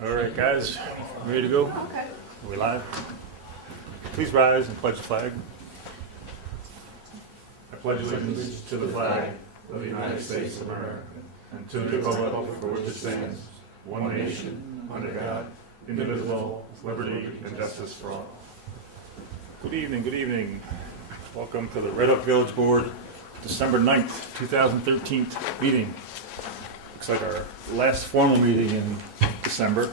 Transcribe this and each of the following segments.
All right, guys, ready to go? Okay. Are we live? Please rise and pledge the flag. I pledge allegiance to the flag of the United States of America and to the republic for which it stands, one nation, under God, indivisible, with liberty and justice for all. Good evening, good evening. Welcome to the Red Oak Village Board, December 9th, 2013 meeting. Looks like our last formal meeting in December,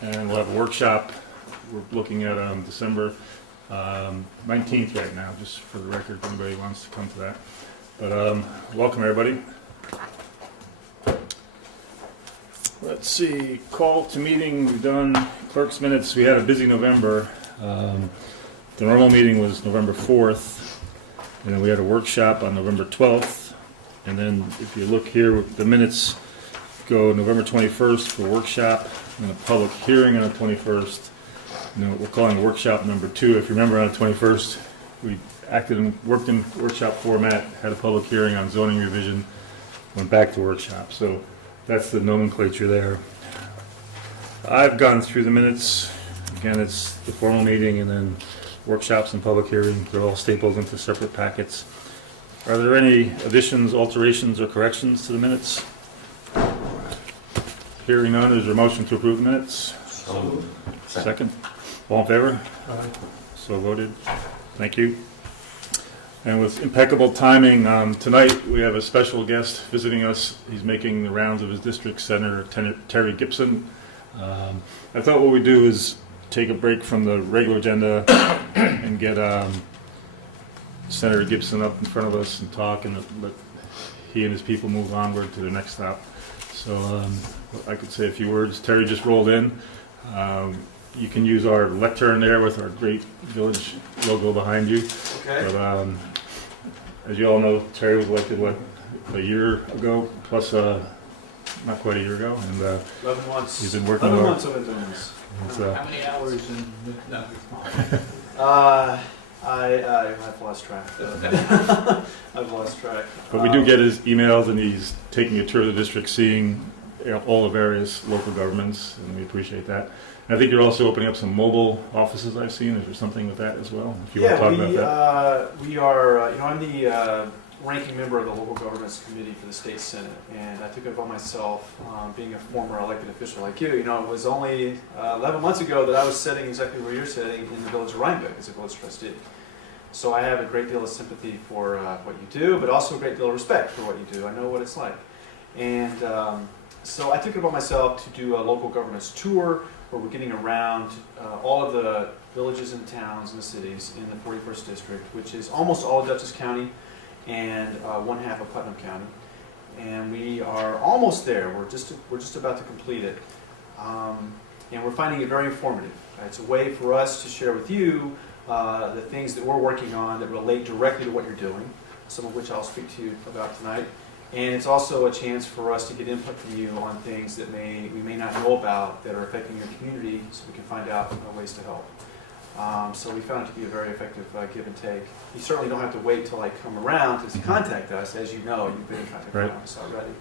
and we'll have a workshop. We're looking at December 19th right now, just for the record, if anybody wants to come to that. But welcome everybody. Let's see, call to meeting, we've done clerk's minutes. We had a busy November. The normal meeting was November 4th, and then we had a workshop on November 12th. And then if you look here, the minutes go November 21st for workshop, and a public hearing on the 21st. You know, we're calling workshop number 2. If you remember, on the 21st, we acted and worked in workshop format, had a public hearing on zoning revision, went back to workshop. So that's the nomenclature there. I've gone through the minutes. Again, it's the formal meeting and then workshops and public hearings. They're all stapled into separate packets. Are there any additions, alterations, or corrections to the minutes? Hearing none, is there a motion to approve the minutes? Second. All in favor? Aye. So voted. Thank you. And with impeccable timing, tonight we have a special guest visiting us. He's making the rounds of his district, Senator Terry Gibson. I thought what we'd do is take a break from the regular agenda and get Senator Gibson up in front of us and talk, and let he and his people move onward to the next stop. So I could say a few words. Terry just rolled in. You can use our lectern there with our great village logo behind you. Okay. But as you all know, Terry was elected, what, a year ago, plus not quite a year ago, and 11 months. he's been working 11 hard. months I've been doing this. How many hours in? No. I've lost track. I've lost track. But we do get his emails, and he's taking a tour of the district, seeing all the various local governments, and we appreciate that. And I think you're also opening up some mobile offices I've seen. Is there something with that as well? If you want to talk about that. We are, I'm the ranking member of the Local Governments Committee for the State Senate, and I took it upon myself, being a former elected official like you, it was only 11 months ago that I was sitting exactly where you're sitting in the village of Rhinebeck as a village trustee. So I have a great deal of sympathy for what you do, but also a great deal of respect for what you do. I know what it's like. And so I took it upon myself to do a local governance tour where we're getting around all of the villages and towns and the cities in the 41st District, which is almost all of Dutchess County and one half of Putnam County. And we are almost there. We're just about to complete it. And we're finding it very informative. It's a way for us to share with you the things that we're working on that relate directly to what you're doing, some of which I'll speak to you about tonight. And it's also a chance for us to get input from you on things that we may not know about that are affecting your community, so we can find out ways to help. So we found it to be a very effective give and take. You certainly don't have to wait till I come around to contact us. As you know, you've been in contact with us already.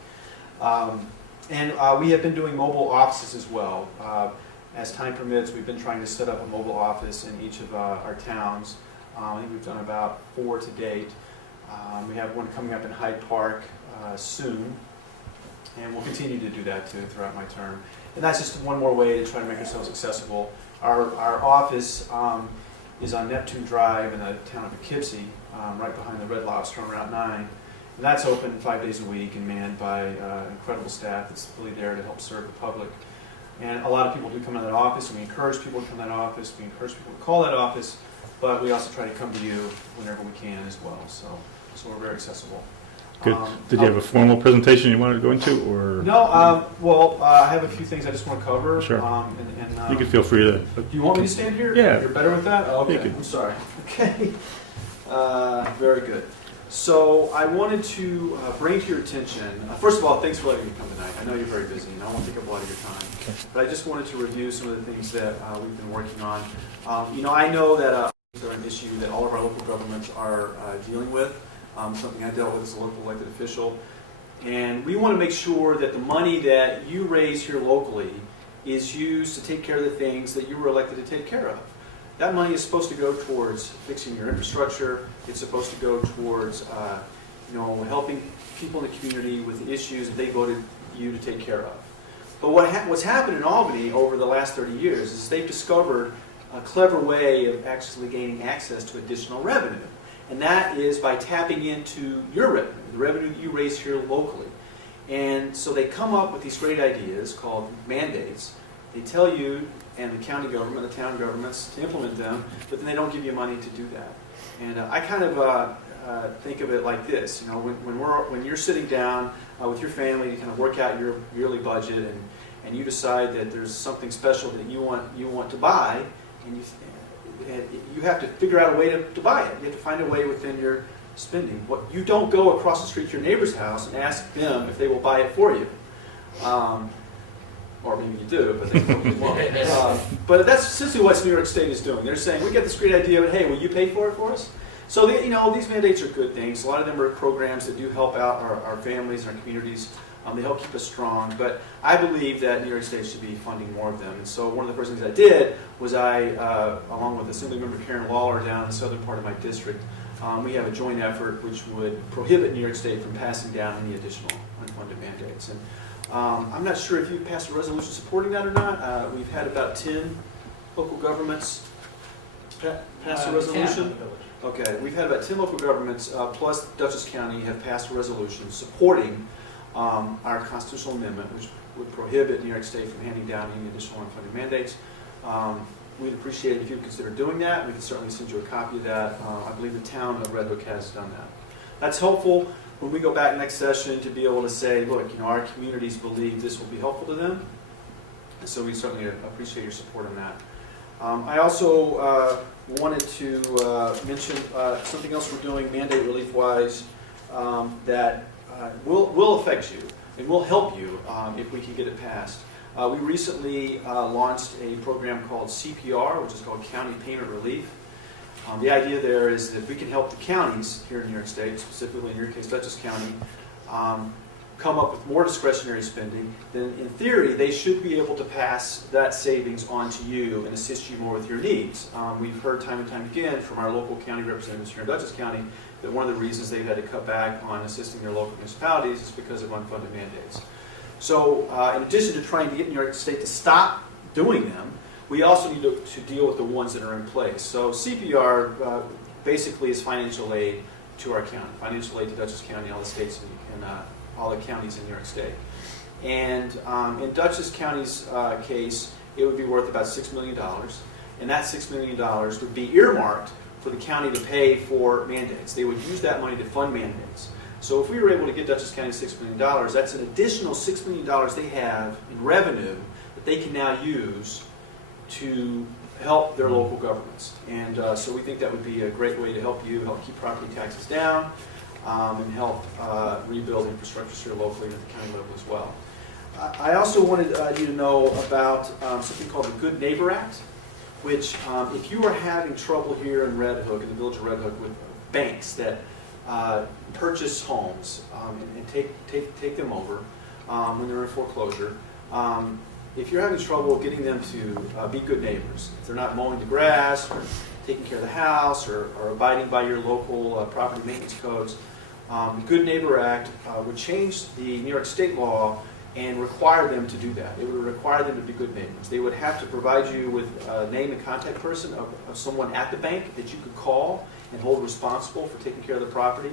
And we have been doing mobile offices as well. As time permits, we've been trying to set up a mobile office in each of our towns. I think we've done about 4 to date. We have one coming up in Hyde Park soon, and we'll continue to do that too throughout my term. And that's just one more way to try to make ourselves accessible. Our office is on Neptune Drive in the town of Poughkeepsie, right behind the Red Lobster on Route 9. And that's open 5 days a week and manned by incredible staff that's really there to help serve the public. And a lot of people do come to that office, and we encourage people to come to that office. We encourage people to call that office, but we also try to come to you whenever we can as well. So we're very accessible. Good. Did you have a formal presentation you wanted to go into, or? No. Well, I have a few things I just want to cover. Sure. And you can feel free to. Do you want me to stand here? Yeah. You're better with that? Oh, okay. I'm sorry. Okay. Very good. So I wanted to bring to your attention, first of all, thanks for letting me come tonight. I know you're very busy, and I won't take up a lot of your time. Okay. But I just wanted to review some of the things that we've been working on. I know that are an issue that all of our local governments are dealing with, something I dealt with as a local elected official. And we want to make sure that the money that you raise here locally is used to take care of the things that you were elected to take care of. That money is supposed to go towards fixing your infrastructure. It's supposed to go towards helping people in the community with the issues that they voted you to take care of. But what's happened in Albany over the last 30 years is they've discovered a clever way of actually gaining access to additional revenue. And that is by tapping into your revenue, the revenue that you raise here locally. And so they come up with these great ideas called mandates. They tell you and the county government, the town governments, to implement them, but then they don't give you money to do that. And I kind of think of it like this: when you're sitting down with your family to kind of work out your yearly budget, and you decide that there's something special that you want to buy, and you have to figure out a way to buy it. You have to find a way within your spending. You don't go across the street to your neighbor's house and ask them if they will buy it for you. Or maybe you do, but they probably won't. But that's essentially what New York State is doing. They're saying, we got this great idea, but hey, will you pay for it for us? So these mandates are good things. A lot of them are programs that do help out our families and our communities. They help keep us strong. But I believe that New York State should be funding more of them. And so one of the first things I did was along with Assemblymember Karen Lawler down in the southern part of my district, we have a joint effort which would prohibit New York State from passing down any additional unfunded mandates. And I'm not sure if you passed a resolution supporting that or not. We've had about 10 local governments pass a resolution. Okay, we've had about 10 local governments, plus Dutchess County, have passed a resolution supporting our constitutional amendment, which would prohibit New York State from handing down any additional unfunded mandates. We'd appreciate it if you would consider doing that. We can certainly send you a copy of that. I believe the town of Red Hook has done that. That's helpful when we go back next session to be able to say, look, our communities believe this will be helpful to them. And so we certainly appreciate your support on that. I also wanted to mention something else we're doing mandate relief-wise that will affect you and will help you if we can get it passed. We recently launched a program called CPR, which is called County Payment Relief. The idea there is that if we can help the counties here in New York State, specifically in your case Dutchess County, come up with more discretionary spending, then in theory they should be able to pass that savings on to you and assist you more with your needs. We've heard time and time again from our local county representatives here in Dutchess County that one of the reasons they've had to cut back on assisting their local municipalities is because of unfunded mandates. So in addition to trying to get New York State to stop doing them, we also need to deal with the ones that are in place. So CPR basically is financial aid to our county, financial aid to Dutchess County, all the states and all the counties in New York State. And in Dutchess County's case, it would be worth about $6 million. And that $6 million would be earmarked for the county to pay for mandates. They would use that money to fund mandates. So if we were able to get Dutchess County $6 million, that's an additional $6 million they have in revenue that they can now use to help their local governments. And so we think that would be a great way to help you, help keep property taxes down, and help rebuild infrastructure here locally and at the county level as well. I also wanted you to know about something called the Good Neighbor Act, which if you are having trouble here in Red Hook, in the village of Red Hook, with banks that purchase homes and take them over when they're in foreclosure, if you're having trouble getting them to be good neighbors, if they're not mowing the grass or taking care of the house or abiding by your local property maintenance codes, the Good Neighbor Act would change the New York State law and require them to do that. It would require them to be good neighbors. They would have to provide you with a name and contact person of someone at the bank that you could call and hold responsible for taking care of the property.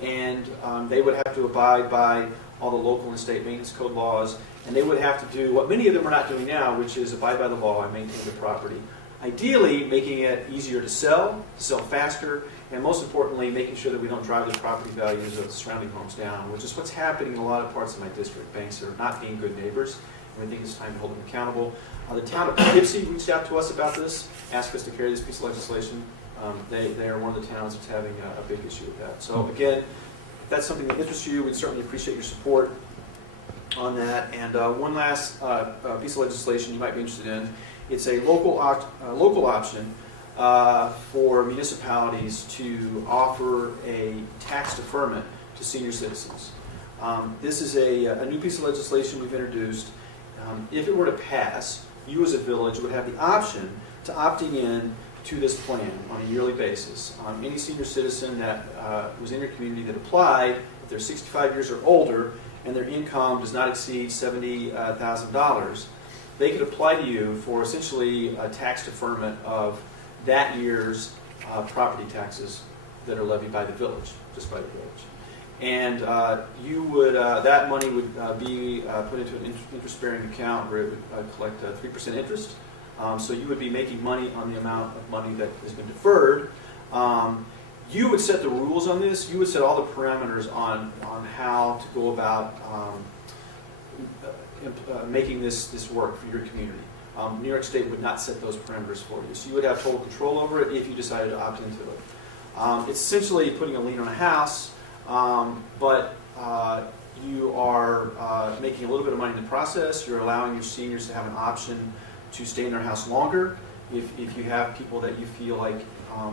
They would have to abide by all the local and state maintenance code laws, and they would have to do what many of them are not doing now, which is abide by the law and maintain the property. Ideally, making it easier to sell faster, and most importantly, making sure that we don't drive the property values of the surrounding homes down, which is what's happening in a lot of parts of my district. Banks are not being good neighbors, and we think it's time to hold them accountable. The town of Poughkeepsie reached out to us about this, asked us to carry this piece of legislation. They are one of the towns that's having a big issue with that. So again, if that's something that interests you, we'd certainly appreciate your support on that. And one last piece of legislation you might be interested in. It's a local option for municipalities to offer a tax deferment to senior citizens. This is a new piece of legislation we've introduced, if it were to pass, you as a village would have the option to opting in to this plan on a yearly basis. Any senior citizen that was in your community that applied, if they're 65 years or older and their income does not exceed $70,000, they could apply to you for essentially a tax deferment of that year's property taxes that are levied by the village, just by the village. And you would that money would be put into an interest-bearing account where it would collect 3% interest. So you would be making money on the amount of money that has been deferred. You would set the rules on this. You would set all the parameters on how to go about making this work for your community. New York State would not set those parameters for you. So you would have total control over it if you decided to opt into it. It's essentially putting a lien on a house, but you are making a little bit of money in the process. You're allowing your seniors to have an option to stay in their house longer. If you have people that you feel like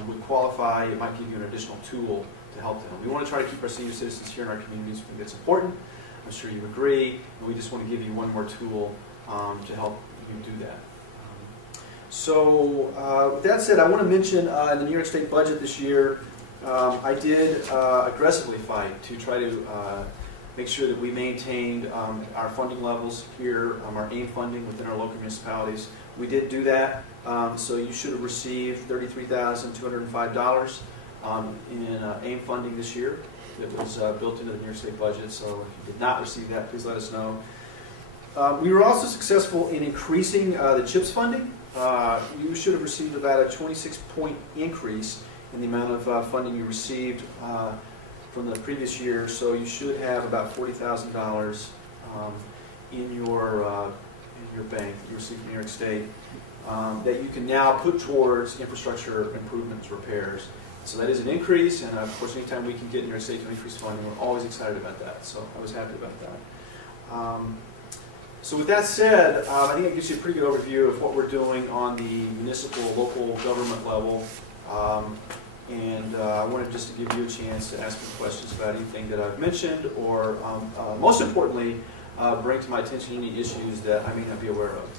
would qualify, it might give you an additional tool to help them. We want to try to keep our senior citizens here in our communities. We think it's important. I'm sure you agree. And we just want to give you one more tool to help you do that. So with that said, I want to mention in the New York State budget this year, I did aggressively fight to try to make sure that we maintained our funding levels here, our AIM funding within our local municipalities. We did do that, so you should have received $33,205 in AIM funding this year. That was built into the New York State budget, so if you did not receive that, please let us know. We were also successful in increasing the CHIPS funding. You should have received about a 26-point increase in the amount of funding you received from the previous year, so you should have about $40,000 in your bank that you received from New York State that you can now put towards infrastructure improvements, repairs. So that is an increase, and of course, anytime we can get New York State to increase funding, we're always excited about that. So I was happy about that. So with that said, I think it gives you a pretty good overview of what we're doing on the municipal, local government level. And I wanted just to give you a chance to ask me questions about anything that I've mentioned, or most importantly, bring to my attention any issues that I may not be aware of.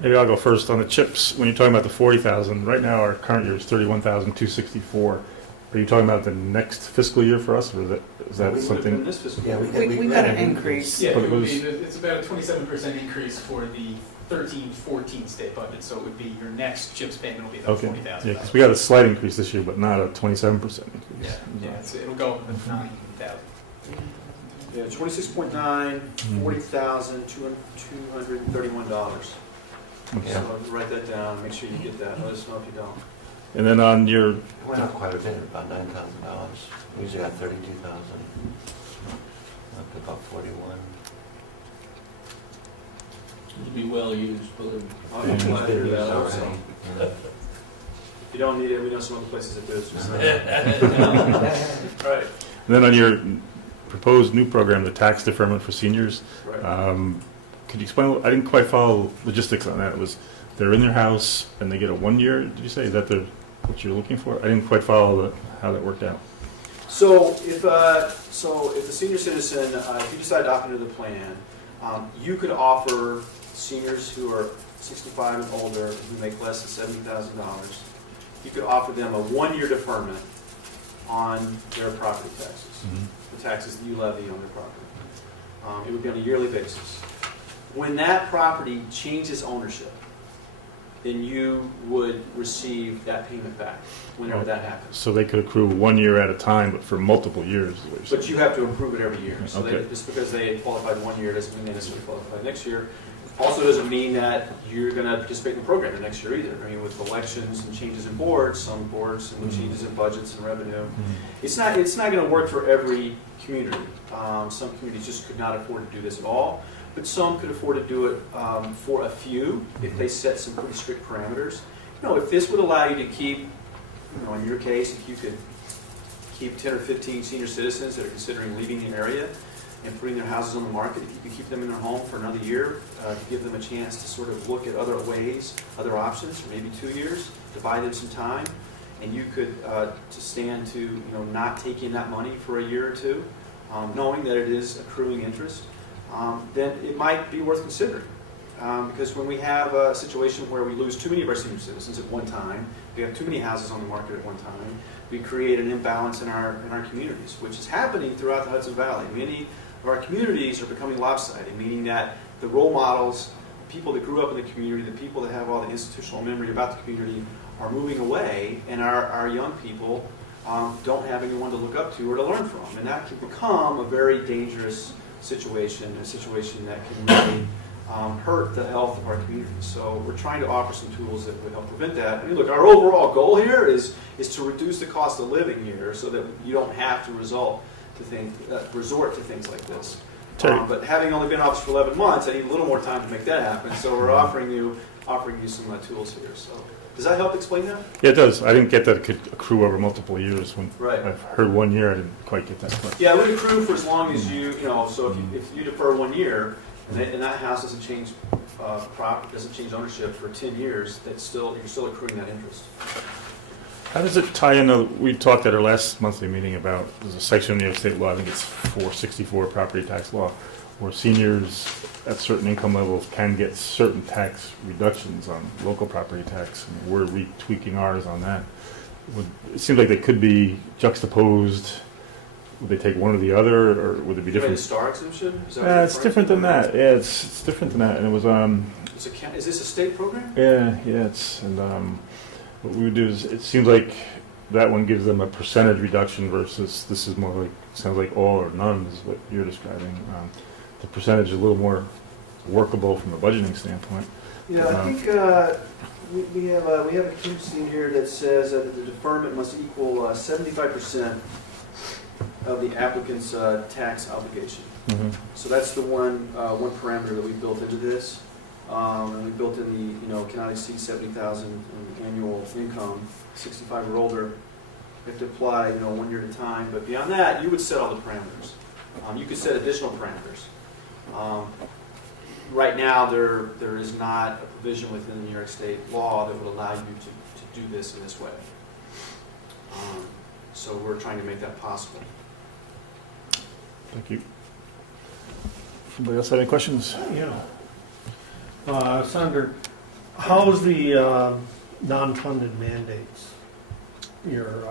Maybe I'll go first on the CHIPS. When you're talking about the 40,000, right now our current year is 31,264. Are you talking about the next fiscal year for us, or is that We something? this fiscal Yeah, year. we got an increase. Yeah, But it it would was- be, it's about a 27% increase for the 13-14 state budget, so it would be your next CHIPS payment will be about Okay, $40,000. yeah, because we got a slight increase this year, but not a 27% increase. It'll go up to 9,000. Yeah, 26.9, $40,231. Yeah. So write that down, make sure you get that. Let us know if you don't. And then on your, It went up quite a bit, about $9,000. We usually got $32,000. Up to about 41. It'll be well used, believe me. Oh, you're glad to hear that Already. also. Yeah. If you don't need it, we know some other places that do it. Just right, and then on your proposed new program, the tax deferment for seniors, right. could you explain? I didn't quite follow logistics on that. It was they're in their house and they get a 1 year. Did you say is that what you're looking for? I didn't quite follow how that worked out. So if the senior citizen, if you decide to opt into the plan, you could offer seniors who are 65 and older who make less than $70,000, you could offer them a 1 year deferment on their property taxes, the taxes that you levy on their property. It would be on a yearly basis. When that property changes ownership, then you would receive that payment back whenever that happens. So they could accrue 1 year at a time, but for multiple years. Is what you're saying. But you have to approve it every year. So Okay. just because they qualified 1 year doesn't mean they necessarily qualified next year. Also doesn't mean that you're going to participate in the program the next year either. I mean, with elections and changes in boards, some boards and changes in budgets and revenue, it's not going to work for every community. Some communities just could not afford to do this at all, but some could afford to do it for a few if they set some pretty strict parameters. You know, if this would allow you to keep, you know, in your case, if you could keep 10 or 15 senior citizens that are considering leaving the area and putting their houses on the market, if you could keep them in their home for another year, to give them a chance to sort of look at other ways, other options, for maybe 2 years, to buy them some time, and you could to stand to, you know, not take in that money for a year or two, knowing that it is accruing interest. then it might be worth considering. Because when we have a situation where we lose too many of our senior citizens at one time, we have too many houses on the market at one time, we create an imbalance in our communities, which is happening throughout the Hudson Valley. Many of our communities are becoming lopsided, meaning that the role models, people that grew up in the community, the people that have all the institutional memory about the community are moving away, and our young people don't have anyone to look up to or to learn from. And that can become a very dangerous situation, a situation that can really hurt the health of our community. So we're trying to offer some tools that would help prevent that. I mean, look, our overall goal here is to reduce the cost of living here so that you don't have to resort to things like this. But having only been in office for 11 months, I need a little more time to make that happen. So we're offering you some tools here. So does that help explain that? Yeah, it does. I didn't get that it could accrue over multiple years. When Right. I've heard 1 year, I didn't quite get that. But Yeah, it would accrue for as long as you know. So if you defer 1 year, and that house doesn't change doesn't change ownership for 10 years, you're still accruing that interest. how does it tie in? We talked at our last monthly meeting about, there's a section in New York State law, I think it's 464 property tax law, where seniors at certain income levels can get certain tax reductions on local property tax. And we're retweaking ours on that. It seems like they could be juxtaposed. Would they take one or the other, or would it be The different? star exemption? Is that what you're It's referring different to? than that. Yeah, it's different than that. And it was Is this a state program? yeah, it's, and what we would do is, it seems like that one gives them a percentage reduction versus this is more like, sounds like all or none is what you're describing. The percentage is a little more workable from a budgeting standpoint. Yeah, I think we have a contingency in here that says that the deferment must equal 75% of the applicant's tax obligation. Mm-hmm. So that's the one parameter that we built into this. And we built in cannot exceed 70,000 in annual income, 65 or older. You have to apply 1 year at a time. But beyond that, you would set all the parameters. You could set additional parameters. Right now, there is not a provision within the New York State law that would allow you to do this in this way. So we're trying to make that possible. Thank you. Anybody else have any questions? Yeah. Senator, how's the non-funded mandates? Your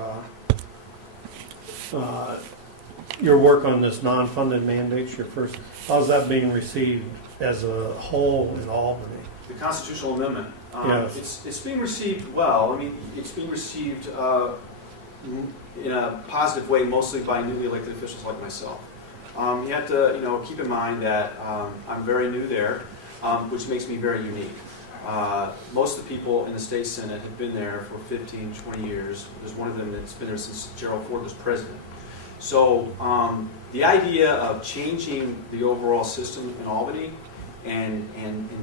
work on this non-funded mandates, how's that being received as a whole in Albany? The constitutional amendment, Yes. it's being received well. I mean, it's being received in a positive way, mostly by newly elected officials like myself. You have to, keep in mind that I'm very new there, which makes me very unique. Most of the people in the state senate have been there for 15, 20 years. There's one of them that's been there since Gerald Ford was president. So the idea of changing the overall system in Albany and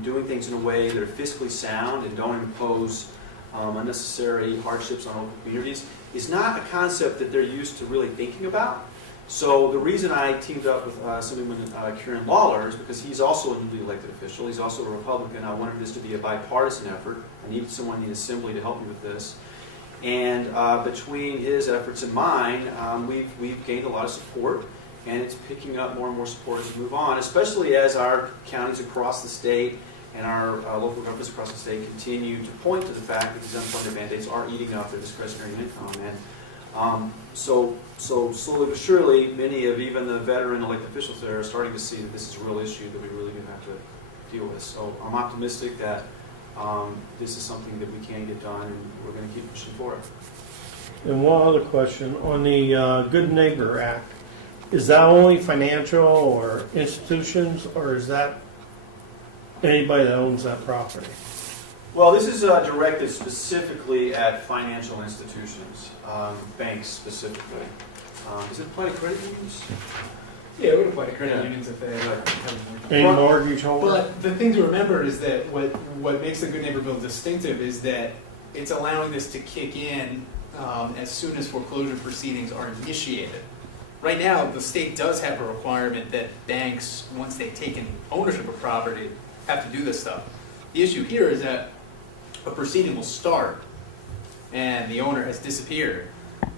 doing things in a way that are fiscally sound and don't impose unnecessary hardships on local communities is not a concept that they're used to really thinking about. So the reason I teamed up with Assemblyman Kieran Lawler is because he's also a newly elected official. He's also a Republican. I wanted this to be a bipartisan effort. I needed someone in the Assembly to help me with this. And between his efforts and mine, we've gained a lot of support, and it's picking up more and more support as we move on, especially as our counties across the state and our local governments across the state continue to point to the fact that these unfunded mandates are eating up their discretionary income. And so slowly but surely, many of even the veteran elected officials there are starting to see that this is a real issue that we really do have to deal with. So I'm optimistic that this is something that we can get done, and we're going to keep pushing for it. And one other question, on the Good Neighbor Act, is that only financial or institutions, or is that anybody that owns that property? Well, this is directed specifically at financial institutions, banks specifically. Does it apply to credit unions? Yeah, it would apply to credit Yeah. unions if they Any mortgage holder? But the thing to remember is that what makes the Good Neighbor Bill distinctive is that it's allowing this to kick in as soon as foreclosure proceedings are initiated. Right now, the state does have a requirement that banks, once they've taken ownership of property, have to do this stuff. The issue here is that a proceeding will start and the owner has disappeared.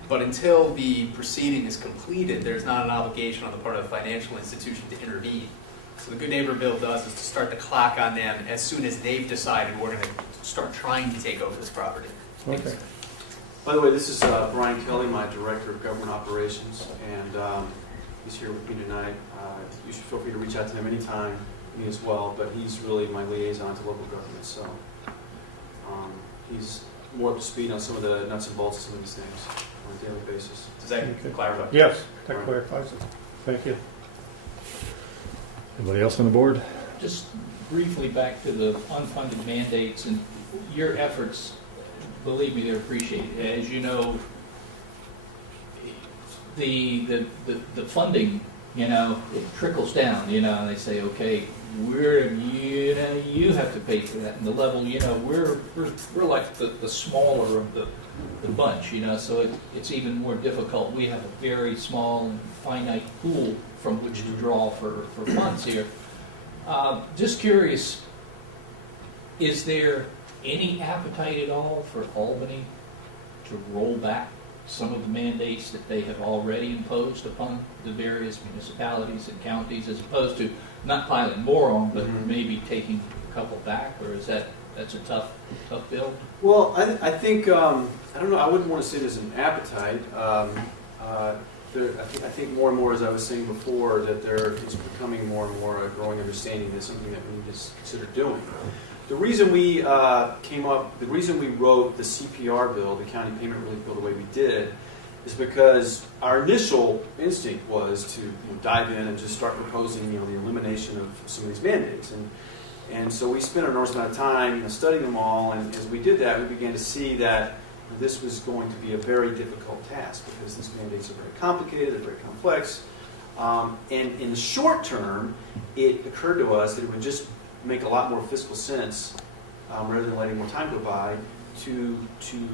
But until the proceeding is completed, there's not an obligation on the part of the financial institution to intervene. So the Good Neighbor Bill does is to start the clock on them as soon as they've decided we're gonna start trying to take over this property. Okay. By the way, this is Brian Kelly, my Director of Government Operations, and he's here with me tonight. You should feel free to reach out to him anytime, me as well, but he's really my liaison to local government, so he's more up to speed on some of the nuts and bolts of some of these things on a daily basis. Does that Okay. clarify? Yes, that clarifies it. Thank you. Anybody else on the board? Just briefly back to the unfunded mandates and your efforts, believe me, they're appreciated. As you know, the funding, you know, it trickles down, you know, and they say, okay, you have to pay for that. And the level, you know, we're like the smaller of the bunch, you know, so it's even more difficult. We have a very small and finite pool from which to draw for funds here. Just curious, is there any appetite at all for Albany to roll back some of the mandates that they have already imposed upon the various municipalities and counties, as opposed to not piling more on, but maybe taking a couple back, or is that's a tough bill? Well, I think, I don't know, I wouldn't want to say there's an appetite. I think more and more, as I was saying before, that there is becoming more and more a growing understanding that it's something that we need to consider doing. The reason we the reason we wrote the CPR bill, the County Payment Relief Bill, the way we did, is because our initial instinct was to dive in and just start proposing the elimination of some of these mandates. And so we spent an enormous amount of time studying them all, and as we did that, we began to see that this was going to be a very difficult task because these mandates are very complicated, they're very complex. And in the short term, it occurred to us that it would just make a lot more fiscal sense, rather than letting more time go by, to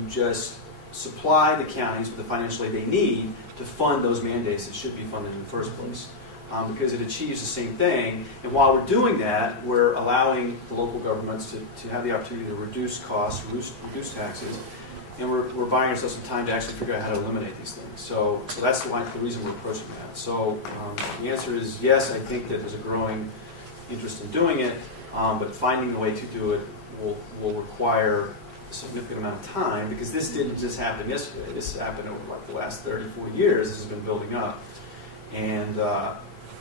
just supply the counties with the financial aid they need to fund those mandates that should be funded in the first place. Because it achieves the same thing, and while we're doing that, we're allowing the local governments to have the opportunity to reduce costs, reduce taxes, and we're buying ourselves some time to actually figure out how to eliminate these things. So that's the reason we're approaching that. So the answer is yes, I think that there's a growing interest in doing it, but finding the way to do it will require a significant amount of time, because this didn't just happen yesterday. This happened over like the last 30, 40 years. This has been building up. And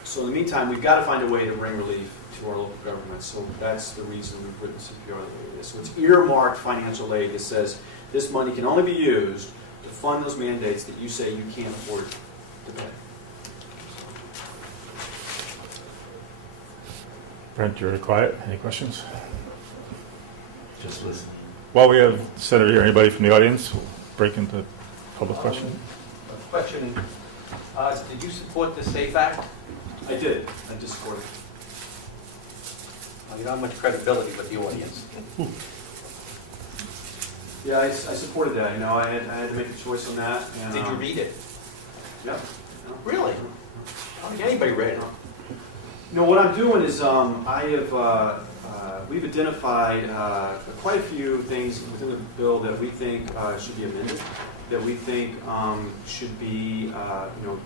so in the meantime, we've got to find a way to bring relief to our local governments. So that's the reason we've written CPR the way it is. So it's earmarked financial aid that says this money can only be used to fund those mandates that you say you can't afford to pay. Brent, you're quiet. Any questions? Just listen. While we have Senator here, anybody from the audience will break into public question? A question, did you support the SAFE Act? I did. I just supported it. Well, you don't have much credibility with the audience. Yeah, I supported that. I had to make a choice on that. And, Did you read it? Yeah. Really? I don't think anybody read it. What I'm doing is we've identified quite a few things within the bill that we think should be amended, that we think should be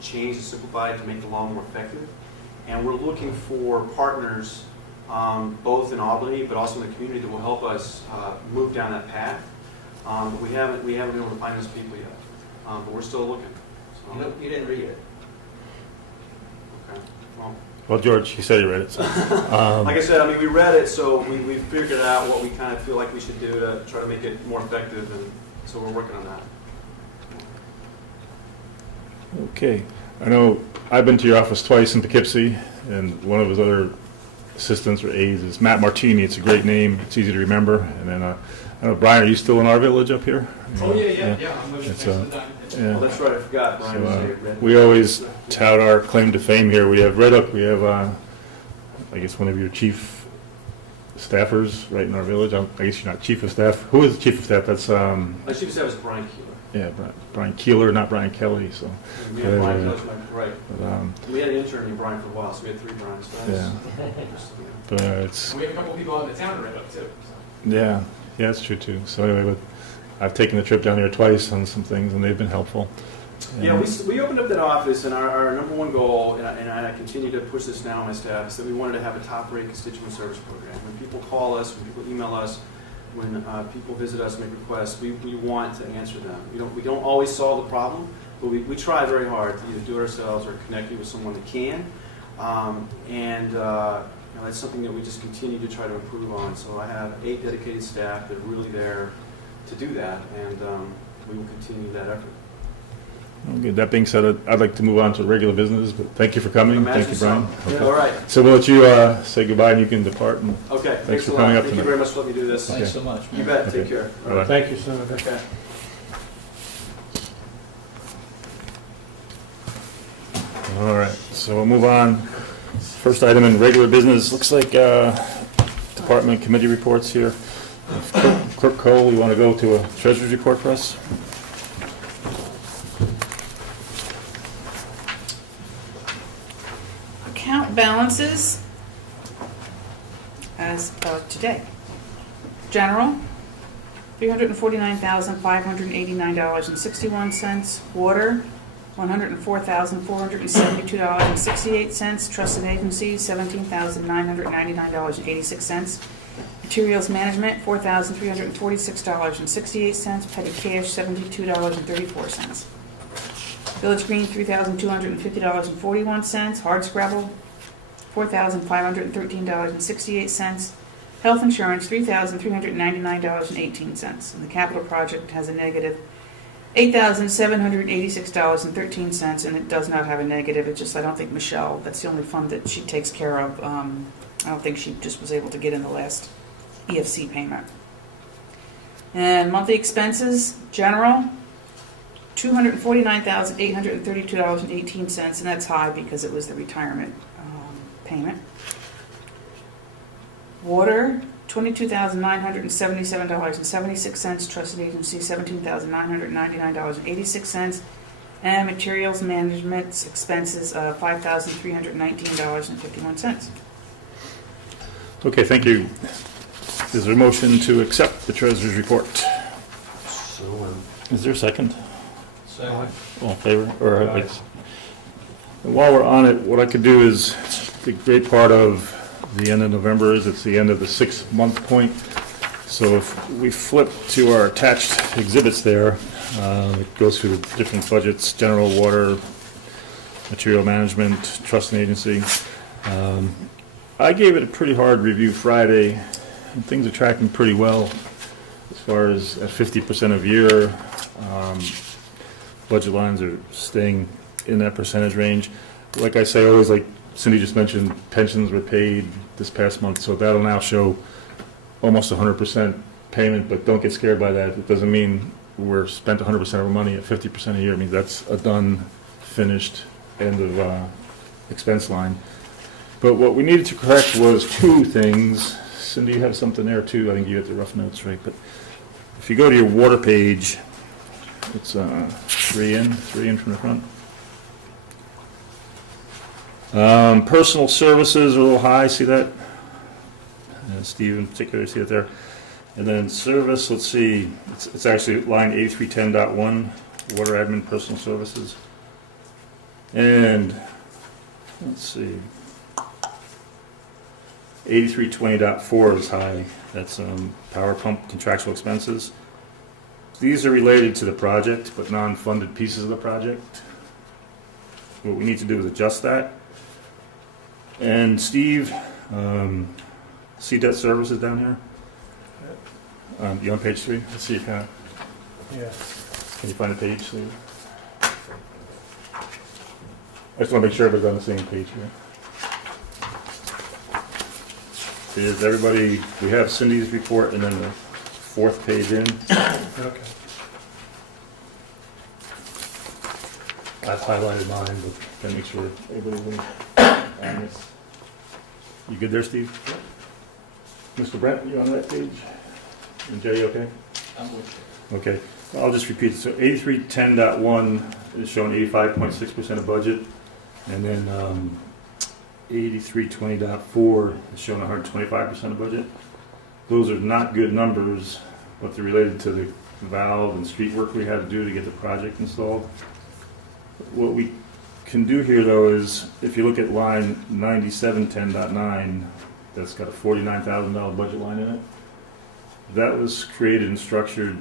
changed and simplified to make the law more effective. And we're looking for partners both in Albany but also in the community that will help us move down that path. But we haven't been able to find those people yet. But we're still looking. So. You didn't read it. Okay. Well, George, he said he read it. So. Like I said, we read it, so we figured out what we kind of feel like we should do to try to make it more effective, and so we're working on that. Okay. I know I've been to your office twice in Poughkeepsie, and one of his other assistants or aides is Matt Martini. It's a great name. It's easy to remember. And then, I know, Brian, are you still in our village up here? Oh, yeah. I'm living It's, next to the diamond. Yeah. Oh, that's right, I forgot. Brian was So, there. Red. we always tout our claim to fame here. We have Red Hook. We have, I guess, one of your chief staffers right in our village. I guess you're not chief of staff. Who is the chief of staff? That's My chief of staff is Brian Keeler. yeah, Brian Keeler, not Brian Kelly. So, We had Brian Yeah. Keeler's right. but, We had an intern named Brian for a while, so we had 3 Brians. So yeah, interesting. but it's And we have a couple people out of the town to read up too. yeah, that's true too. So anyway, but I've taken the trip down here twice on some things, and they've been helpful. Yeah, we opened up that office, and our number one goal, and I continue to push this now on my staff, is that we wanted to have a top-rate constituent service program. When people call us, when people email us, when people visit us, make requests, we want to answer them. We don't always solve the problem, but we try very hard to either do it ourselves or connect you with someone that can. That's something that we just continue to try to improve on. So I have 8 dedicated staff that are really there to do that, and we will continue that effort. Okay, that being said, I'd like to move on to regular business, but thank you for coming. Imagine Thank you, Brian. so. Okay. All right. So we'll let you say goodbye and you can depart. And Okay. Thanks for a lot. coming up Thank you tonight. very much for letting me do this. Thanks so much. You bet. Okay. Take care. Bye-bye. Thank you, Senator. Okay. All right, so we'll move on. First item in regular business, looks like department committee reports here. Clerk Cole, you want to go to a treasurer's report for us? Account balances as of today. General, $349,589.61. Water, $104,472.68. Trust and agencies, $17,999.86. Materials management, $4,346.68. Petty cash, $72.34. Village Green, $3,250.41. Hard scrabble, $4,513.68. Health insurance, $3,399.18. And the capital project has a negative $8,786.13, and it does not have a negative. It's just, I don't think Michelle, that's the only fund that she takes care of. I don't think she just was able to get in the last EFC payment. And monthly expenses, general, $249,832.18, and that's high because it was the retirement payment. Water, $22,977.76. Trusted agency, $17,999.86. And materials management expenses of $5,319.51. Okay, thank you. Is there a motion to accept the treasurer's report? So, Is there a second? Second. All in favor? Or, and while we're on it, what I could do is, the great part of the end of November is it's the end of the 6-month point. So if we flip to our attached exhibits there, it goes through the different budgets, general, water, material management, trust and agency. I gave it a pretty hard review Friday, and things are tracking pretty well as far as at 50% of year. Budget lines are staying in that percentage range. Like I say, always, like Cindy just mentioned, pensions were paid this past month, so that'll now show almost 100% payment, but don't get scared by that. It doesn't mean we're spent 100% of our money at 50% a year. It means that's a done, finished, end of expense line. But what we needed to correct was 2 things. Cindy, you have something there too. I think you have the rough notes right. But if you go to your water page, it's 3 in from the front. Personal services are a little high, see that? Steve in particular, see it there. And then service, let's see, it's actually line 8310.1, water admin personal services. And let's see, 8320.4 is high. That's power pump contractual expenses. These are related to the project, but non-funded pieces of the project. What we need to do is adjust that. And Steve, see debt services down here? You on page 3? Let's see if you can. Yeah. Can you find the page, Steve? I just want to make sure everybody's on the same page here. Is everybody, we have Cindy's report and then the 4th page in. Okay. I've highlighted mine, but gotta make sure everybody's in on this. You good there, Steve? Mr. Brent, you on that page? And Jay, okay? I'm with Okay, I'll just repeat it. So 8310.1 is showing 85.6% of budget, and then 8320.4 is showing 125% of budget. Those are not good numbers, but they're related to the valve and street work we had to do to get the project installed. What we can do here, though, is if you look at line 9710.9, that's got a $49,000 budget line in it. That was created and structured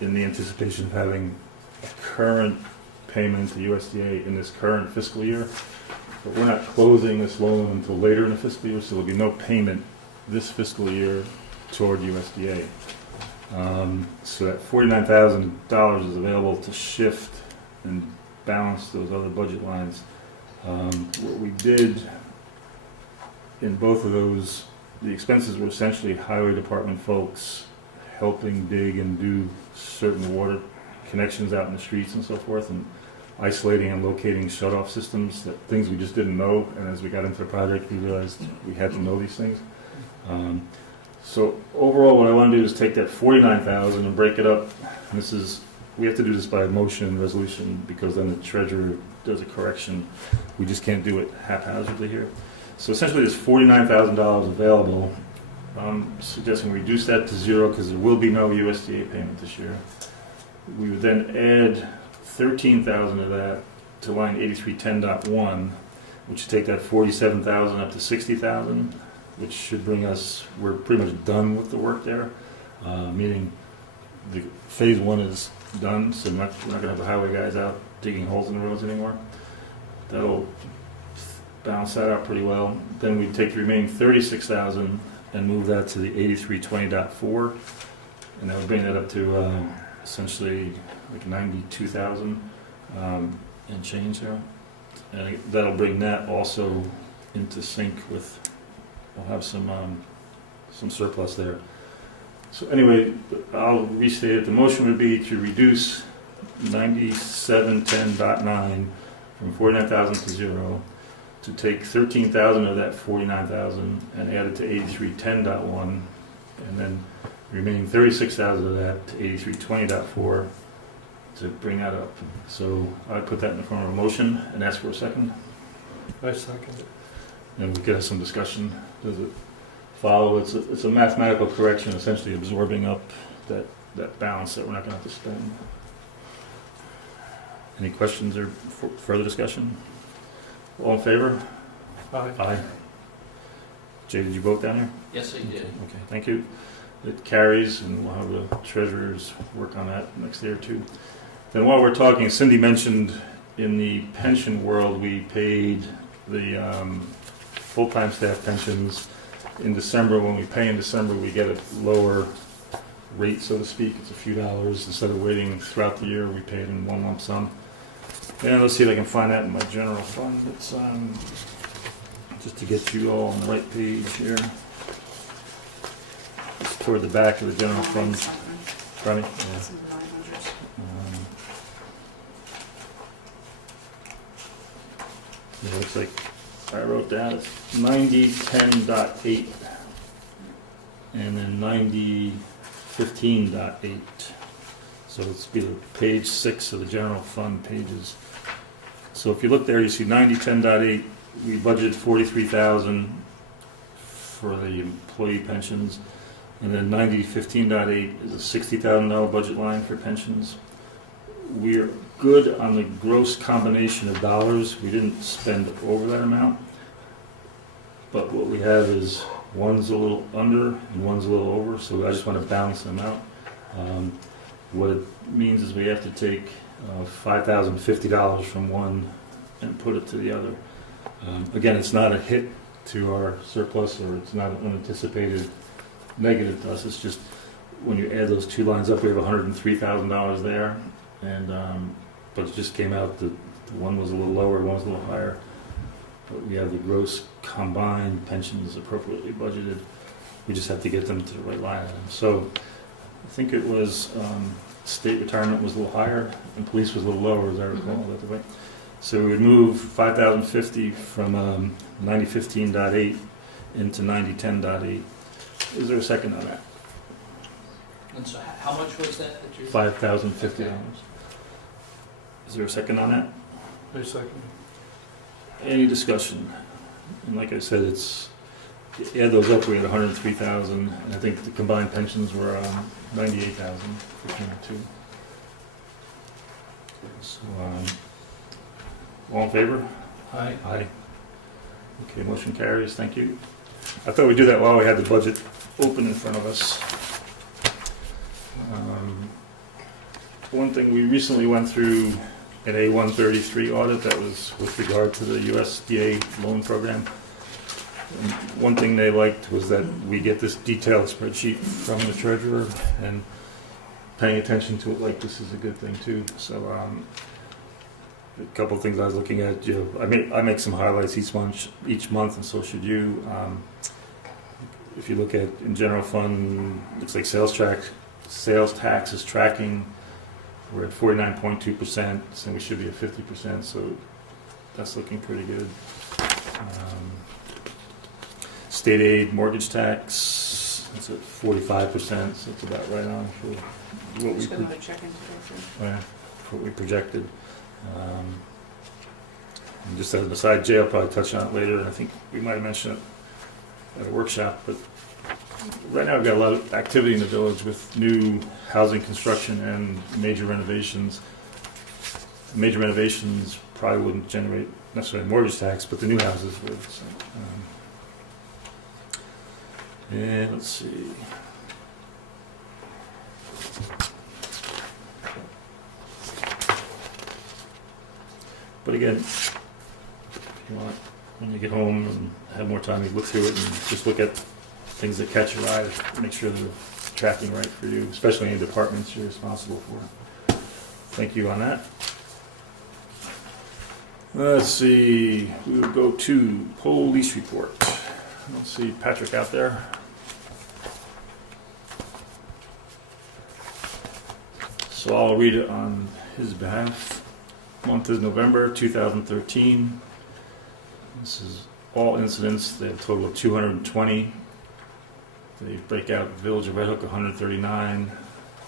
in the anticipation of having a current payment to USDA in this current fiscal year. But we're not closing this loan until later in the fiscal year, so there'll be no payment this fiscal year toward USDA. So that $49,000 is available to shift and balance those other budget lines. What we did in both of those, the expenses were essentially highway department folks helping dig and do certain water connections out in the streets and so forth, and isolating and locating shut-off systems, that things we just didn't know, and as we got into the project, we realized we had to know these things. So overall, what I want to do is take that $49,000 and break it up. And this is, we have to do this by motion and resolution, because then the treasurer does a correction. We just can't do it haphazardly here. So essentially, there's $49,000 available. I'm suggesting we reduce that to zero because there will be no USDA payment this year. We would then add $13,000 of that to line 8310.1, which would take that $47,000 up to $60,000, which should bring us, we're pretty much done with the work there, meaning the phase one is done, so we're not going to have the highway guys out digging holes in the roads anymore. That'll balance that out pretty well. Then we take the remaining $36,000 and move that to the 8320.4, and that would bring that up to essentially like 92,000 and change there. And that'll bring that also into sync with, we'll have some surplus there. So anyway, I'll restate it. The motion would be to reduce 9710.9 from 49,000 to zero, to take 13,000 of that 49,000 and add it to 8310.1, and then remaining 36,000 of that to 8320.4 to bring that up. So I put that in the form of a motion and ask for a second. I second it. And we could have some discussion. Does it follow? It's a mathematical correction, essentially absorbing up that balance that we're not going to have to spend. Any questions or further discussion? All in favor? Aye. Aye. Jay, did you vote down here? Yes, I did. Okay, thank you. It carries, and we'll have the treasurers work on that next day or two. Then while we're talking, Cindy mentioned in the pension world, we paid the full-time staff pensions in December. When we pay in December, we get a lower rate, so to speak. It's a few dollars. Instead of waiting throughout the year, we pay it in one lump sum. And let's see if I can find that in my general fund. It's just to get you all on the right page here. It's toward the back of the general fund. Pardon me? Yeah. It looks like I wrote down it's 9010.8 and then 9015.8. So it's be page 6 of the general fund pages. So if you look there, you see 9010.8. We budgeted $43,000 for the employee pensions, and then 9015.8 is a $60,000 budget line for pensions. We are good on the gross combination of dollars. We didn't spend over that amount, but what we have is one's a little under and one's a little over, so I just want to balance them out. What it means is we have to take $5,050 from one and put it to the other. Again, it's not a hit to our surplus, or it's not an unanticipated negative to us. It's just when you add those two lines up, we have $103,000 there, and but it just came out that one was a little lower, one was a little higher. But we have the gross combined pensions appropriately budgeted. We just have to get them to the right line item. So I think it was state retirement was a little higher and police was a little lower, as I recall. Is that the way? So we would move $5,050 from 9015.8 into 9010.8. Is there a second on that? And so how much was that you... $5,050. Is there a second on that? I second Any discussion? And like I said, it's, add those up, we had $103,000, and I think the combined pensions were $98,000 between the two. So All in favor? Aye. Aye. Okay, motion carries, thank you. I thought we'd do that while we had the budget open in front of us. One thing, we recently went through an A133 audit that was with regard to the USDA loan program. And one thing they liked was that we get this detailed spreadsheet from the treasurer, and paying attention to it like this is a good thing too. So a couple of things I was looking at, I make some highlights each month, and so should you. If you look at in general fund, looks like sales tax is tracking. We're at 49.2%, so we should be at 50%. So that's looking pretty good. State aid mortgage tax, it's at 45%, so it's about right on for what Just got another check in today, too. for what we projected. And just as an aside, Jay will probably touch on it later, and I think we might have mentioned it at a workshop, but right now we've got a lot of activity in the village with new housing construction and major renovations. Major renovations probably wouldn't generate necessarily mortgage tax, but the new houses would. So, and let's see. But again, if you want, when you get home and have more time, you look through it and just look at things that catch your eye, make sure they're tracking right for you, especially any departments you're responsible for. Thank you on that. Let's see, we would go to police report. Let's see, Patrick out there. So I'll read it on his behalf. Month is November 2013. This is all incidents. They have a total of 220. They break out Village of Red Hook 139.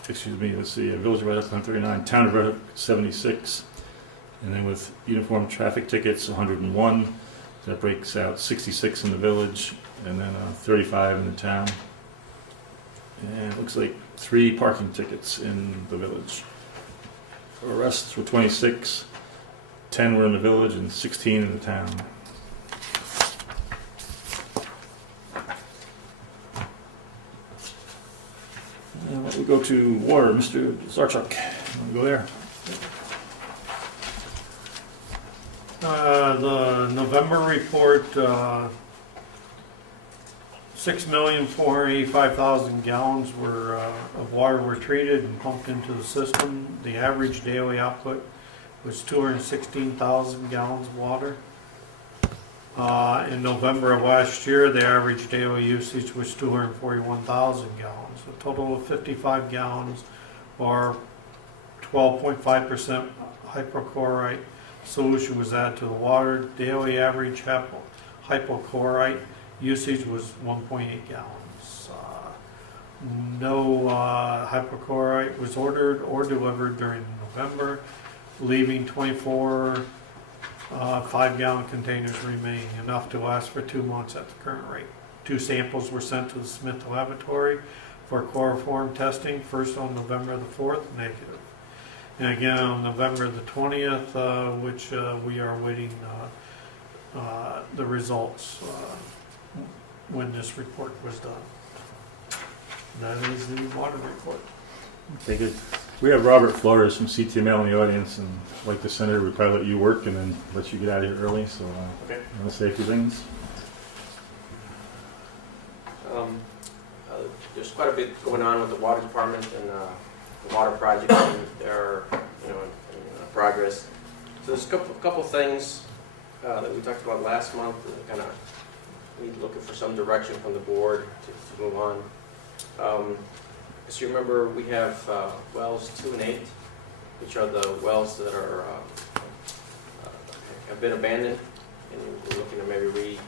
Excuse me, let's see, Village of Red Hook 139, Town of Red Hook 76. And then with uniform traffic tickets 101. That breaks out 66 in the village and then 35 in the town. And it looks like 3 parking tickets in the village. Arrests were 26, 10 were in the village and 16 in the town. And we go to water, Mr. Zarchuk. Want to go there? The November report, 6,485,000 gallons of water were treated and pumped into the system. The average daily output was 216,000 gallons of water. In November of last year, the average daily usage was 241,000 gallons. A total of 55 gallons, or 12.5% hypochlorite solution was added to the water. Daily average hypochlorite usage was 1.8 gallons. No hypochlorite was ordered or delivered during November, leaving 24 5-gallon containers remaining, enough to last for 2 months at the current rate. 2 samples were sent to the Smith Laboratory for chloroform testing, first on November the 4th, negative. And again on November the 20th, which we are awaiting the results when this report was done. That is the water report. Okay, good. We have Robert Flores from CTML in the audience, and like the senator, we'd probably let you work and then let you get out of here early. So, Okay. I'm going to say a few things. There's quite a bit going on with the water department and the water project. And they're, in progress. So there's a couple things that we talked about last month. Kind of need looking for some direction from the board to move on. As you remember, we have wells 2 and 8, which are the wells that are have been abandoned, and we're looking to maybe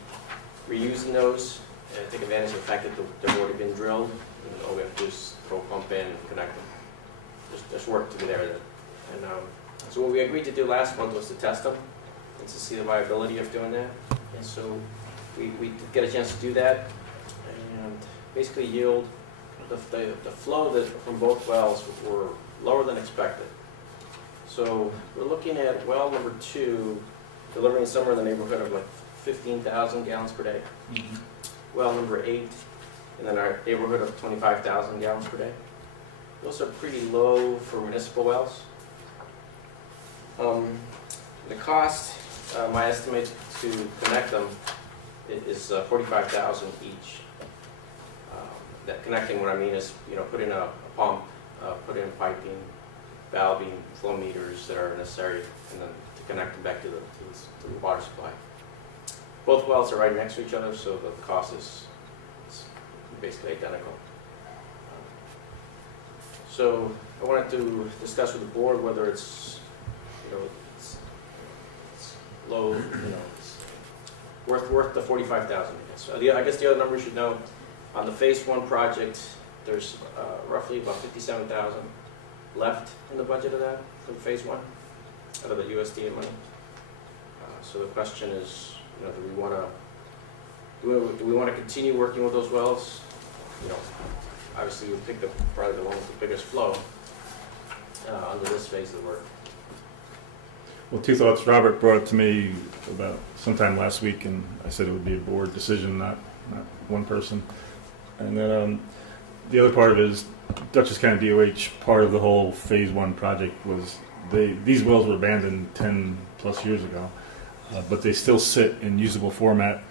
reusing those and take advantage of the fact that they've already been drilled. And all we have to do is throw a pump in and connect them. There's work to be there. And so what we agreed to do last month was to test them and to see the viability of doing that. And so we did get a chance to do that and basically yield the flow from both wells were lower than expected. So we're looking at well number 2 delivering somewhere in the neighborhood of like 15,000 gallons per day. Well number 8, and then our neighborhood of 25,000 gallons per day. Those are pretty low for municipal wells. The cost, my estimate to connect them is 45,000 each. That connecting, what I mean is, put in a pump, put in piping, valving, flow meters that are necessary, and then to connect them back to the water supply. Both wells are right next to each other, so the cost is basically identical. So I wanted to discuss with the board whether it's low, it's worth the 45,000. So I guess the other number you should know, on the phase 1 project, there's roughly about 57,000 left in the budget of that from phase 1 out of the USDA money. So the question is, do we want to continue working with those wells? Obviously we picked up probably the one with the biggest flow under this phase of the work. Well, 2 thoughts. Robert brought it to me about sometime last week, and I said it would be a board decision, not one person. And then the other part of it is Dutchess County DOH, part of the whole phase 1 project was these wells were abandoned 10 plus years ago, but they still sit in usable format,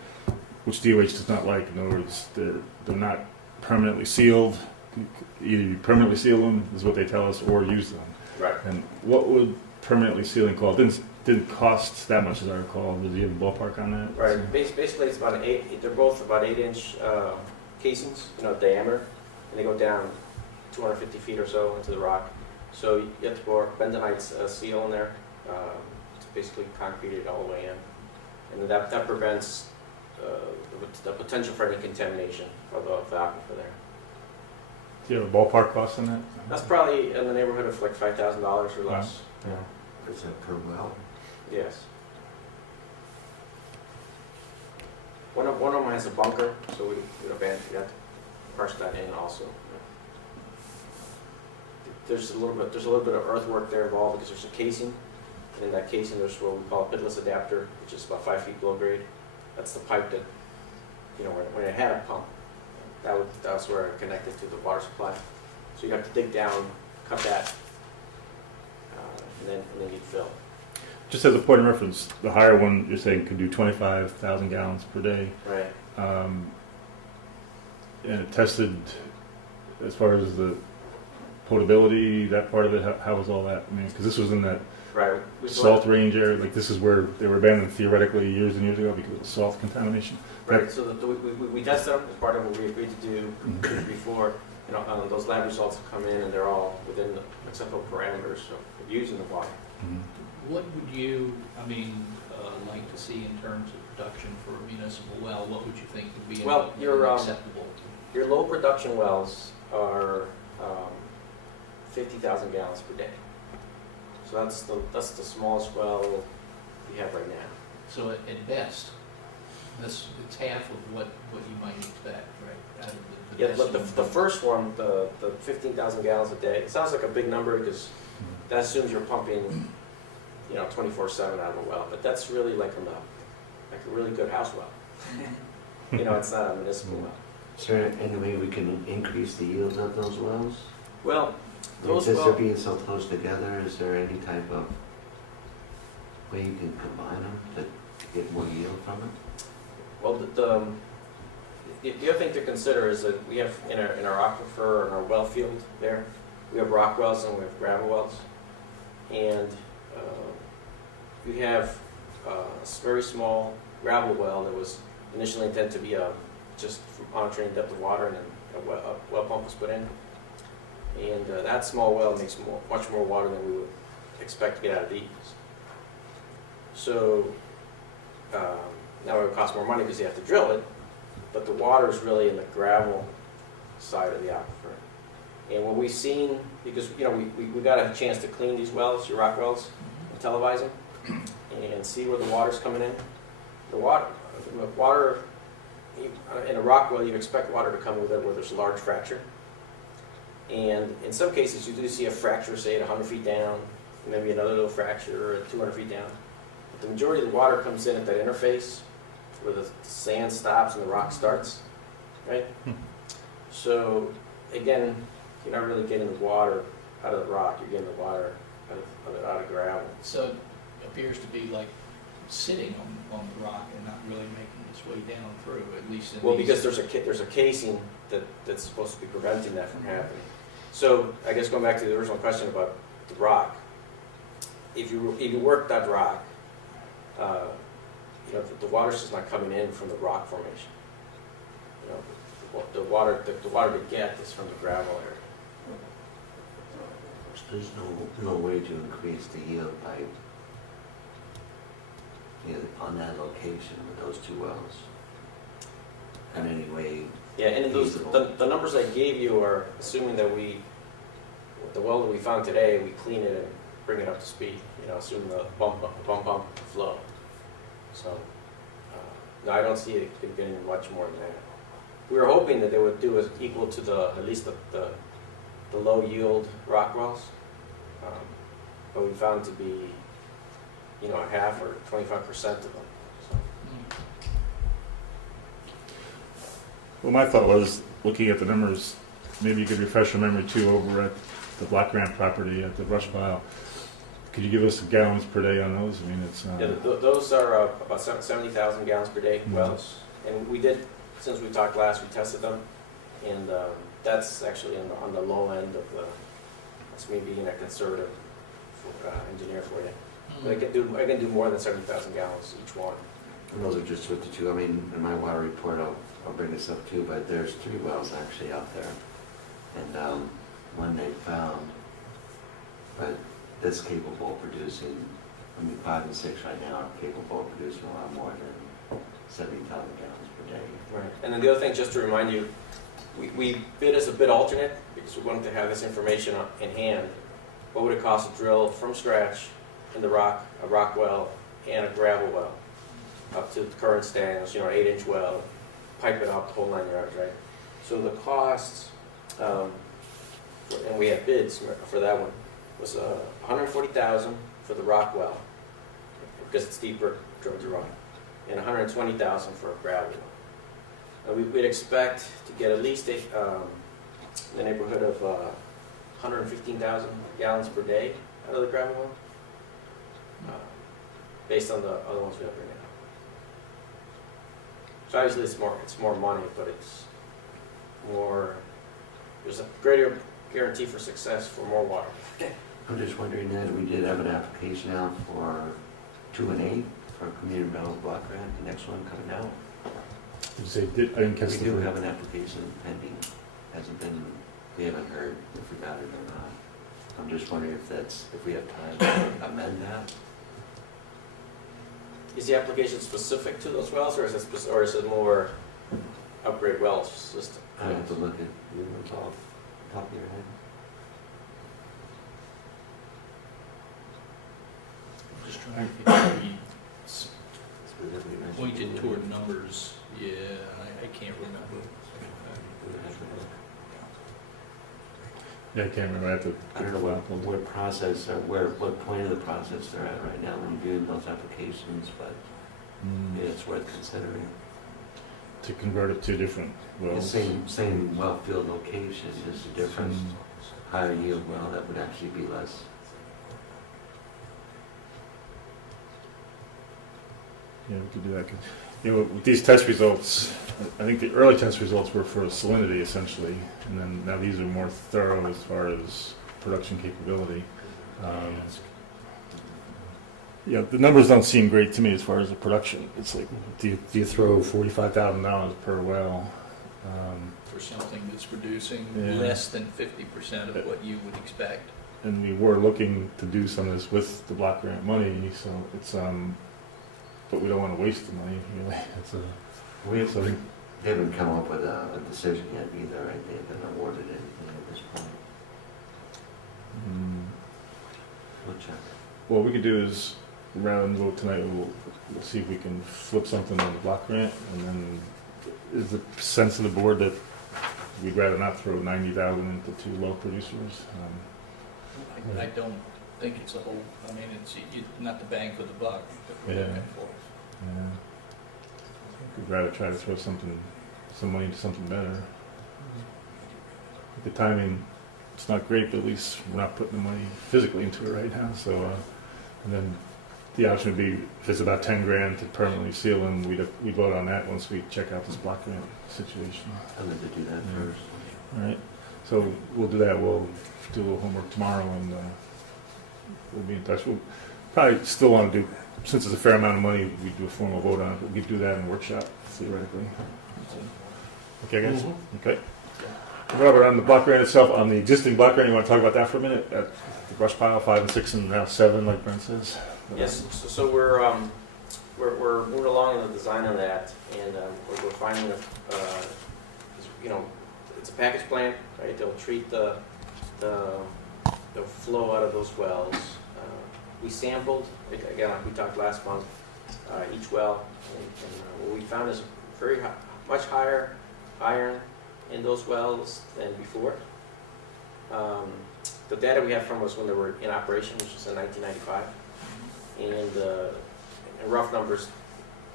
which DOH does not like. In other words, they're not permanently sealed. Either you permanently seal them, is what they tell us, or use them. Right. And what would permanently sealing cost? Didn't cost that much, as I recall. Did you have a ballpark on that? Right. Basically, it's about they're both about 8-inch casings, diameter, and they go down 250 feet or so into the rock. So you have to pour bentonite seal in there. It's basically concreted all the way in, and that prevents the potential for any contamination of the aquifer there. Do you have a ballpark cost on that? That's probably in the neighborhood of like $5,000 or less. Yeah. Is that per well? Yes. One of them has a bunker, so we have to parse that in also. There's a little bit of earthwork there involved because there's a casing, and in that casing there's what we call a pitless adapter, which is about 5 feet below grade. That's the pipe that, when it had a pump, that's where it connected to the water supply. So you have to dig down, cut that, and then you'd fill. Just as a point of reference, the higher one you're saying could do 25,000 gallons per day. Right. And it tested as far as the potability, that part of it. How was all that? I mean, because this was in that Right. salt range area. Like this is where they were abandoned theoretically years and years ago because of salt contamination. Right. So we tested them as part of what we agreed to do before. Those lab results have come in and they're all within the acceptable parameters of using the water. Mm-hmm. What would you, like to see in terms of production for a municipal well? What would you think would be acceptable? Your low production wells are 50,000 gallons per day. So that's the smallest well we have right now. So at best, it's half of what you might expect, right? Out of the Yeah, best but the one. first one, the 15,000 gallons a day, it sounds like a big number because that assumes you're pumping, 24/7 out of a well, but that's really like a really good house well. It's not a municipal well. Is there any way we can increase the yield of those wells? Well, those Since wells. they're being so close together, is there any type of way you can combine them to get more yield from it? Well, the other thing to consider is that we have in our aquifer and our well field there, we have rock wells and we have gravel wells, and we have a very small gravel well that was initially intended to be just monitoring depth of water, and then a well pump was put in, and that small well makes much more water than we would expect to get out of these. So now it would cost more money because you have to drill it, but the water is really in the gravel side of the aquifer. And what we've seen, because we got a chance to clean these wells, your rock wells, and televise them, and see where the water's coming in. The water in a rock well, you expect water to come with it where there's a large fracture. And in some cases, you do see a fracture, say at 100 feet down, maybe another little fracture at 200 feet down. But the majority of the water comes in at that interface where the sand stops and the rock starts, right? So again, you're not really getting the water out of the rock, you're getting the water out of gravel. So it appears to be like sitting on the rock and not really making its way down through, at least in Well, these- because there's a casing that's supposed to be preventing that from happening. So I guess going back to the original question about the rock, if you work that rock, you know, the water's just not coming in from the rock formation. You know, the water to get is from the gravel area. There's no way to increase the yield by, you know, on that location with those two wells. In any way, Yeah, and feasible. the numbers I gave you are assuming that the well that we found today, we clean it and bring it up to speed, you know, assuming the bump flow. So, no, I don't see it getting much more than that. We were hoping that they would do as equal to at least the low yield rock wells. But we found to be, you know, a half or 25% of them. So. Well, my thought was, looking at the numbers, maybe you could refresh your memory too over at the Black Grant property at the brush pile. Could you give us gallons per day on those? I mean, it's... Yeah, those are about 70,000 gallons per day Mhm. wells. And we did, since we talked last, we tested them. And that's actually on the low end of that's me being a conservative engineer for you. But I can do more than 70,000 gallons each one. and those are just with the two, I mean, in my water report, I'll bring this up too, but there's 3 wells actually out there. And one they found, but that's capable of producing, I mean, 5 and 6 right now are capable of producing a lot more than 70,000 gallons per day. Right. And then the other thing, just to remind you, we bid as a bid alternate because we wanted to have this information in hand. What would it cost to drill from scratch in the rock, a rock well and a gravel well, up to the current standards, you know, 8-inch well, pipe it up, the whole 9 yards, right? So the cost, and we had bids for that one, was $140,000 for the rock well, because it's deeper, drilled to rock, and $120,000 for a gravel well. We'd expect to get at least in the neighborhood of 115,000 gallons per day out of the gravel well, based on the other ones we have right now. So obviously it's more money, but it's more, there's a greater guarantee for success for more water. I'm just wondering, Ned, we did have an application out for 2 and 8 for community metal block grant, the next one coming out. Did you say, I didn't catch We the... do have an application pending, hasn't been, we haven't heard if we got it or not. I'm just wondering if we have time to amend that. Is the application specific to those wells, or is it more upgrade well system? I have to look at your ones off the top of your head. Just trying to get you Specifically mentioned. pointed toward numbers. Yeah, I can't remember. Yeah, I can't remember. I have to... I don't know what process, or what point of the process they're at right now when reviewing those applications, but yeah, it's worth considering. To convert it to different The wells. same well field location, just a different higher yield well that would actually be less. Yeah, we could do that. You know, with these test results, I think the early test results were for salinity essentially, and then now these are more thorough as far as production capability. Yeah, the numbers don't seem great to me as far as the production. It's like, do you throw $45,000 per well? For something that's producing Yeah. less than 50% of what you would expect. And we were looking to do some of this with the block grant money, so it's but we don't want to waste the money. Really, so They haven't come up with a decision yet either, right? They haven't awarded anything at this point. We'll check. what we could do is, rather than vote tonight, we'll see if we can flip something on the block grant, and then is the sense of the board that we'd rather not throw 90,000 into 2 low producers? I don't think it's a whole, I mean, it's not the bang for the buck that we're Yeah. looking for. Yeah. We'd rather try to throw some money into something better. The timing, it's not great, but at least we're not putting the money physically into it right now. So, and then the option would be if it's about 10 grand to permanently seal them, we'd vote on that once we check out this block grant situation. I'm going to do that Yeah. first. All right. So we'll do that. We'll do a little homework tomorrow, and we'll be in touch. We'll probably still want to do, since it's a fair amount of money, we do a formal vote on it. But we could do that in a workshop theoretically. Okay, guys. Okay. Robert, on the block grant itself, on the existing block grant, you want to talk about that for a minute? At the brush pile, 5 and 6, and now 7, like Brent says. Yes, so we're moving along in the design on that, and we're finding it's a package plant, right? They'll treat the flow out of those wells. We sampled, again, like we talked last month, each well, and what we found is much higher iron in those wells than before. The data we have from was when they were in operation, which was in 1995, and in rough numbers,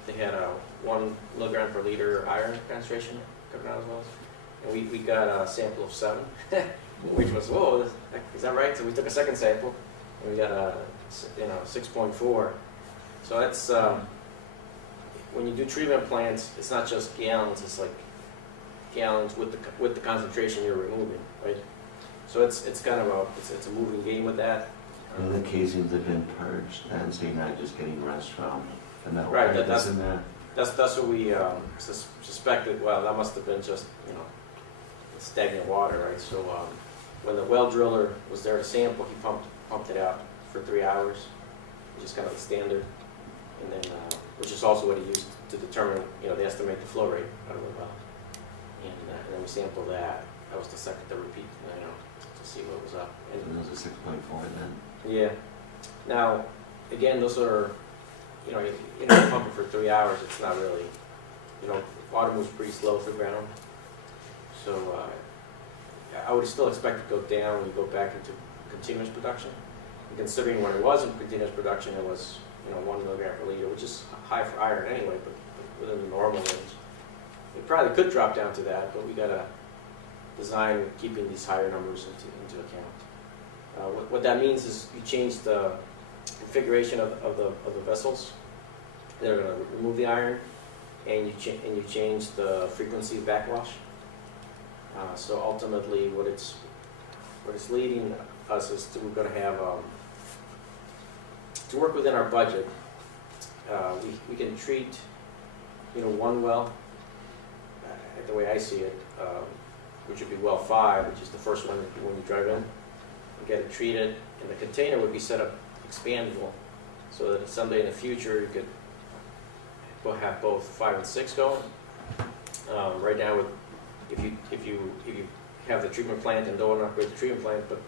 they had a 1 milligram per liter iron concentration coming out of those wells, and we got a sample of 7, which was, whoa, is that right? So we took a second sample, and we got a 6.4. So that's when you do treatment plants, it's not just gallons; it's like gallons with the concentration you're removing, right? So it's kind of it's a moving game with that. And the casings have been purged, and so you're not just getting rust from the metal Right, pipe that's in there. That's what we suspected. Well, that must have been just stagnant water, right? So when the well driller was there to sample, he pumped it out for 3 hours, which is kind of the standard, and then which is also what he used to determine, they estimate the flow rate out of the well, and then we sampled that. That was the repeat, to see what was up. And And those are 6.4 then. yeah. Now, again, those are, you're pumping for 3 hours. It's not really, water moves pretty slow through ground. So I would still expect it to go down when you go back into continuous production. And considering when it was in continuous production, it was 1 milligram per liter, which is high for iron anyway, but within the normal range. It probably could drop down to that, but we got to design keeping these higher numbers into account. What that means is you change the configuration of the vessels. They're going to remove the iron, and you change the frequency of backwash. So ultimately, what it's leading us is we're going to have to work within our budget. We can treat one well, the way I see it, which would be well 5, which is the first one when you drive in. You get it treated, and the container would be set up expandable, so that someday in the future you could have both 5 and 6 going. Right now, if you have the treatment plant and don't want to upgrade the treatment plant, but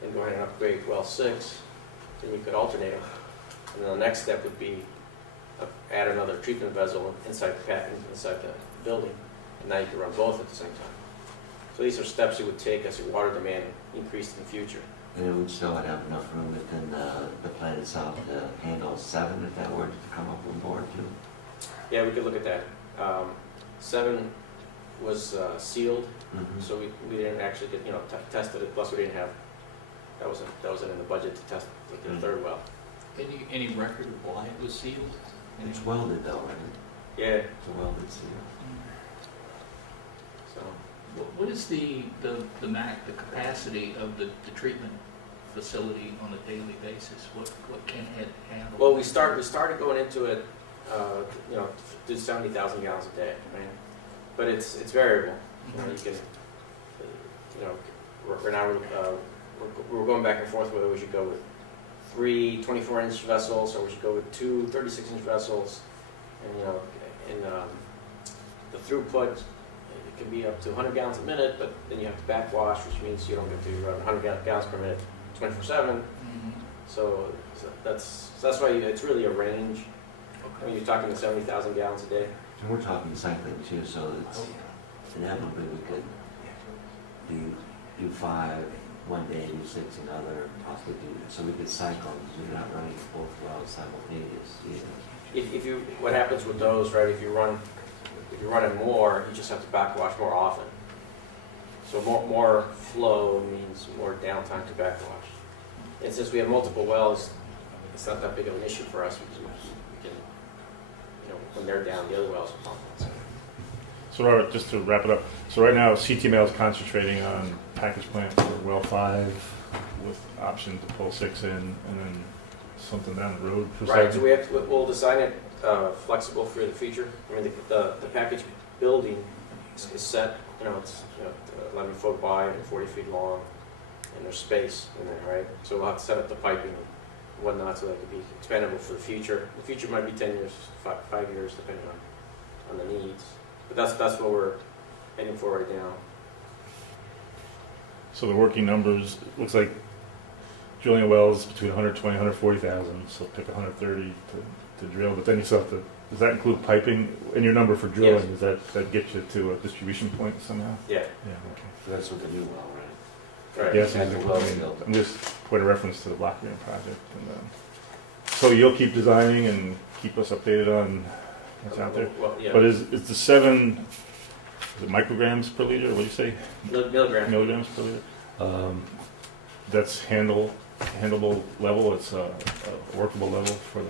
then go ahead and upgrade well 6, then you could alternate them. And then the next step would be add another treatment vessel inside the building, and now you can run both at the same time. So these are steps you would take as your water demand increased in the future. And it would still have enough room within the plant itself to handle 7 if that were to come up on board too. Yeah, we could look at that. 7 was sealed, Mm-hmm. so we didn't actually get tested it. Plus, we didn't have that wasn't in the budget to test the third well. Any record of why it was sealed? It's welded though, right? Yeah. It's a welded seal. So What is the capacity of the treatment facility on a daily basis? What can it handle? well, we started going into it, do 70,000 gallons a day, right? But it's variable. You can, we're now we're going back and forth whether we should go with 3 24-inch vessels or we should go with 2 36-inch vessels, and the throughput, it can be up to 100 gallons a minute, but then you have to backwash, which means you don't get to run 100 gallons per minute 24/7. So that's why it's really a range. When you're talking to 70,000 gallons a day. And we're talking cycling too, so it's inevitably we could do 5 one day do 6 another, possibly do, so we could cycle, you're not running both wells simultaneous either. If you, what happens with those, right, if you're running more, you just have to backwash more often. So more flow means more downtime to backwash. And since we have multiple wells, it's not that big of an issue for us because we can, when they're down, the other wells are pumping. So Robert, just to wrap it up, so right now CTML is concentrating on package plant for well 5 with option to pull 6 in and then something down the road for Right, second. so we'll design it flexible for the future. I mean, the package building is set, it's 11 foot wide and 40 feet long, and there's space in there, right? So we'll have to set up the piping and whatnot so that it can be expandable for the future. The future might be 10 years, 5 years, depending on the needs. But that's what we're heading for right now. So the working numbers, looks like drilling wells between 120 and 140,000, so pick 130 to drill, but then you still have to, does that include piping in your number for drilling? Yes. Does that get you to a distribution point somehow? Yeah. Yeah, okay. So that's with the new well, right? Right. Yes, And the well field. I'm just point of reference to the Block Green project. And, so you'll keep designing and keep us updated on what's out there? Well, yeah. But is the 7, is it micrograms per liter, what do you say? Milligram. Milligrams per liter? That's handleable level, it's a workable level for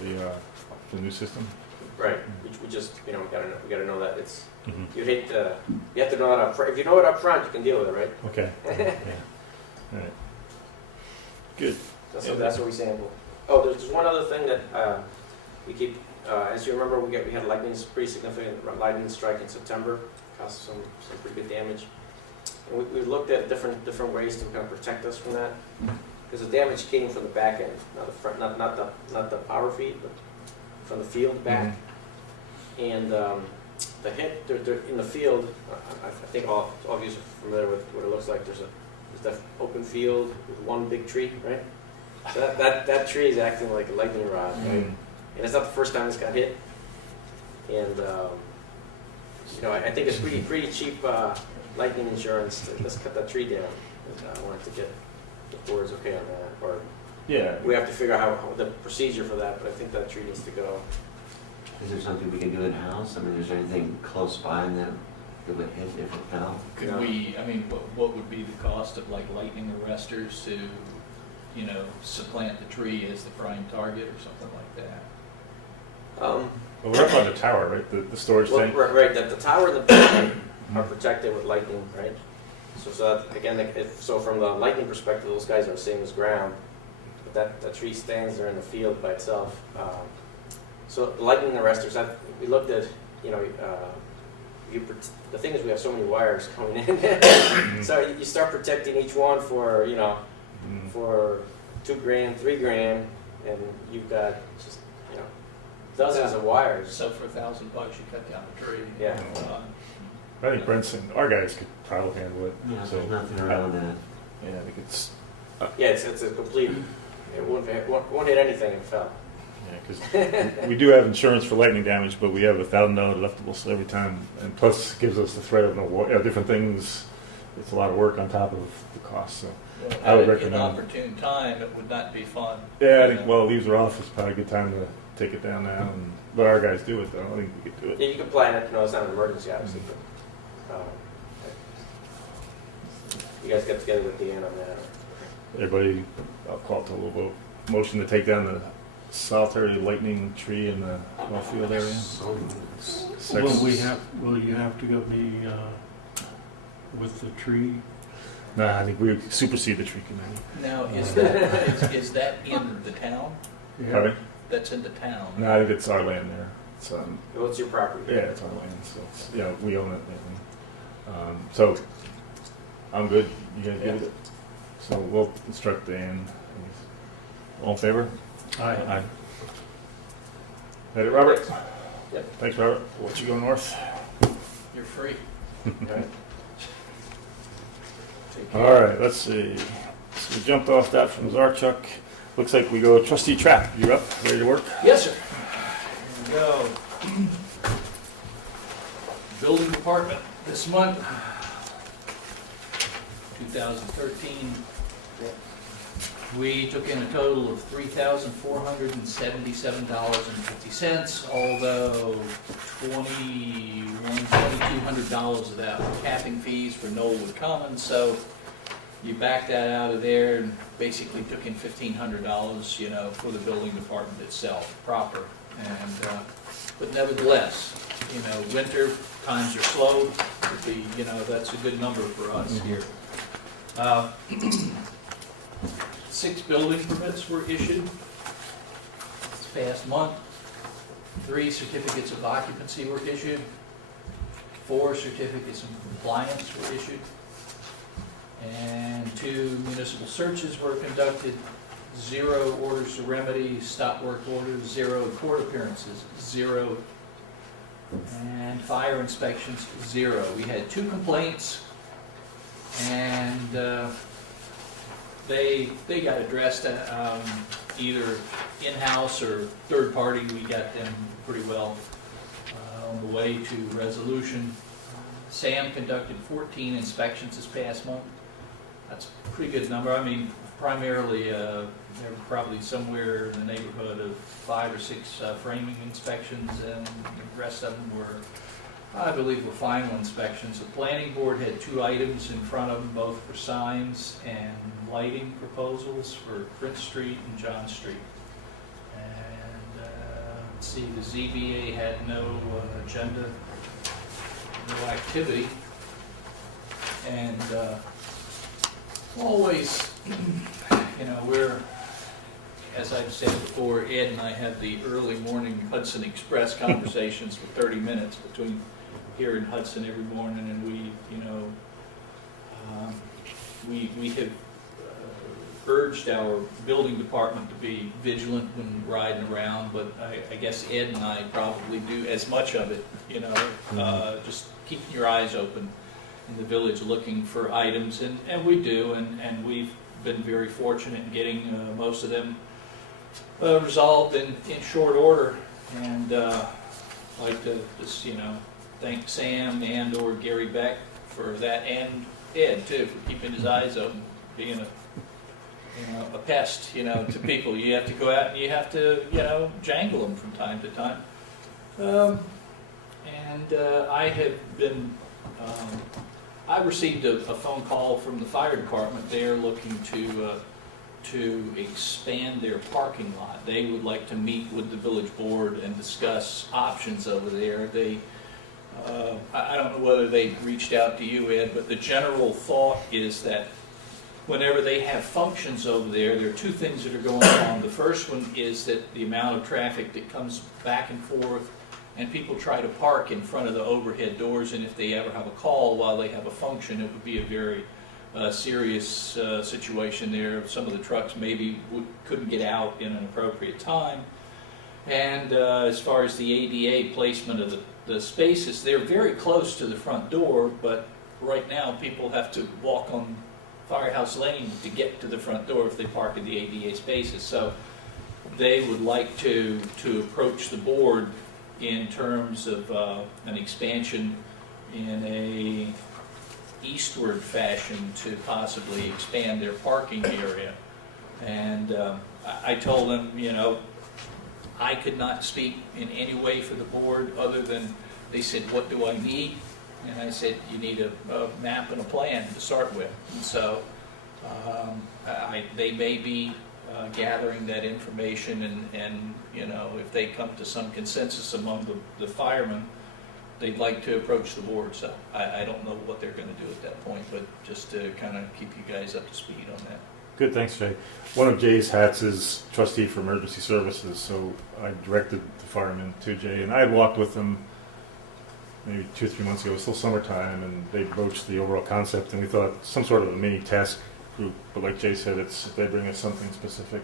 the new system? Right. We just, we gotta know that it's, Mhm. you have to know that up front. If you know it up front, you can deal with it, right? Okay. Yeah. All right. Good. That's what we sample. Oh, there's one other thing that we keep, as you remember, we had pretty significant lightning strike in September, caused some pretty good damage. And we looked at different ways to kind of protect us from that, because the damage came from the back end, not the front, not the power feed, but from the field back. And the hit they're in the field, I think all of you are familiar with what it looks like. There's that open field with one big tree, right? So that tree is acting like a lightning rod, right? And it's not the first time it's got hit. And I think it's pretty cheap lightning insurance to just cut that tree down. And I wanted to get the board's okay on that, or Yeah. we have to figure out how the procedure for that. But I think that tree needs to go. Is there something we can do in-house? I mean, is there anything close by that would hit if it fell? Could No. we, I mean, what would be the cost of like lightning arresters to, supplant the tree as the prime target or something like that? Well, we're up on the tower, right? The storage Well, tank? right, that the tower and the building are protected with lightning, right? So that, again, so from the lightning perspective, those guys are the same as ground. But that tree stands there in the field by itself. So the lightning arresters, we looked at, the thing is we have so many wires coming in. So you start protecting each one for, for $2,000, $3,000, and you've got just, dozens of wires. So for $1,000 you cut down a tree. Yeah. I think Brenson, our guys could probably handle it. Yeah, So, there's nothing around that. yeah, I think it's, Yeah, it's a complete, it won't hit anything if it fell. yeah, because we do have insurance for lightning damage, but we have $1,000 deductibles every time, and plus gives us the threat of different things. It's a lot of work on top of the cost, so. Well, I would at an recommend- opportune time, it would not be fun. Yeah, I think, well, leaves are off, it's probably a good time to take it down now, but our guys do it though, I think we could do it. Yeah, you can plan it, it's not an emergency, obviously, but, you guys get together with Deanne on that. Everybody, I'll call it to a little vote. Motion to take down the solitary lightning tree in the well field area. So, Second. Will you have to go be with the tree? Nah, I think we supersede the tree committee. Now, is that in the town? Pardon? That's in the town? No, I think it's our land there. It's, Well, it's your property. yeah, it's our land, so it's, we own it. So, I'm good, you guys good with it? So we'll instruct Dan. All in favor? Aye. That it, Robert? Yep. Thanks, Robert. We'll let you go north. You're free. Right. All right, let's see. So we jumped off that from Zarchuk. Looks like we go trustee Trap. You up? Ready to work? Yes, sir. Here we go. Building department this month. 2013. We took in a total of $3,477.50, although $2,200 of that were capping fees for Knollwood Commons, so you back that out of there and basically took in $1,500, you know, for the building department itself, proper. And, but nevertheless, you know, winter, times are slow, would be, you know, that's a good number for us here. 6 building permits were issued this past month. 3 certificates of occupancy were issued. 4 certificates of compliance were issued. And 2 municipal searches were conducted. 0 orders to remedy, stop work orders, 0 court appearances, 0. And fire inspections, 0. We had 2 complaints, and they got addressed either in-house or third-party. We got them pretty well on the way to resolution. Sam conducted 14 inspections this past month. That's a pretty good number. I mean, primarily, there were probably somewhere in the neighborhood of 5 or 6 framing inspections, and the rest of them were, I believe, were final inspections. The planning board had 2 items in front of them, both for signs and lighting proposals for Prince Street and John Street. And let's see, the ZBA had no agenda, no activity, and always, you know, we're, as I've said before, Ed and I have the early morning Hudson Express conversations for 30 minutes between here in Hudson every morning, and we, you know, we have urged our building department to be vigilant when riding around, but I guess Ed and I probably do as much of it, you know, just keeping your eyes open in the village looking for items, and we do, and we've been very fortunate in getting most of them resolved in short order. And I'd like to just, you know, thank Sam and or Gary Beck for that, and Ed too, for keeping his eyes open, being a a pest, you know, to people. You have to go out and you have to, you know, jangle them from time to time. I have been, I received a phone call from the fire department. They're looking to expand their parking lot. They would like to meet with the village board and discuss options over there. They, I don't know whether they reached out to you, Ed, but the general thought is that whenever they have functions over there, there are 2 things that are going on. The first one is that the amount of traffic that comes back and forth, and people try to park in front of the overhead doors, and if they ever have a call while they have a function, it would be a very serious situation there. Some of the trucks maybe couldn't get out in an appropriate time. And as far as the ADA placement of the spaces, they're very close to the front door, but right now people have to walk on Firehouse Lane to get to the front door if they park in the ADA spaces. So they would like to approach the board in terms of an expansion in a eastward fashion to possibly expand their parking area. And I told them, you know, I could not speak in any way for the board other than they said, what do I need? And I said, you need a map and a plan to start with. And so they may be gathering that information, and you know, if they come to some consensus among the firemen, they'd like to approach the board. So I don't know what they're going to do at that point, but just to kind of keep you guys up to speed on that. Good, thanks, Jay. One of Jay's hats is trustee for emergency services, so I directed the firemen to Jay, and I had walked with them maybe 2 or 3 months ago. It was still summertime, and they broached the overall concept, and we thought some sort of a mini task group, but like Jay said, it's if they bring us something specific.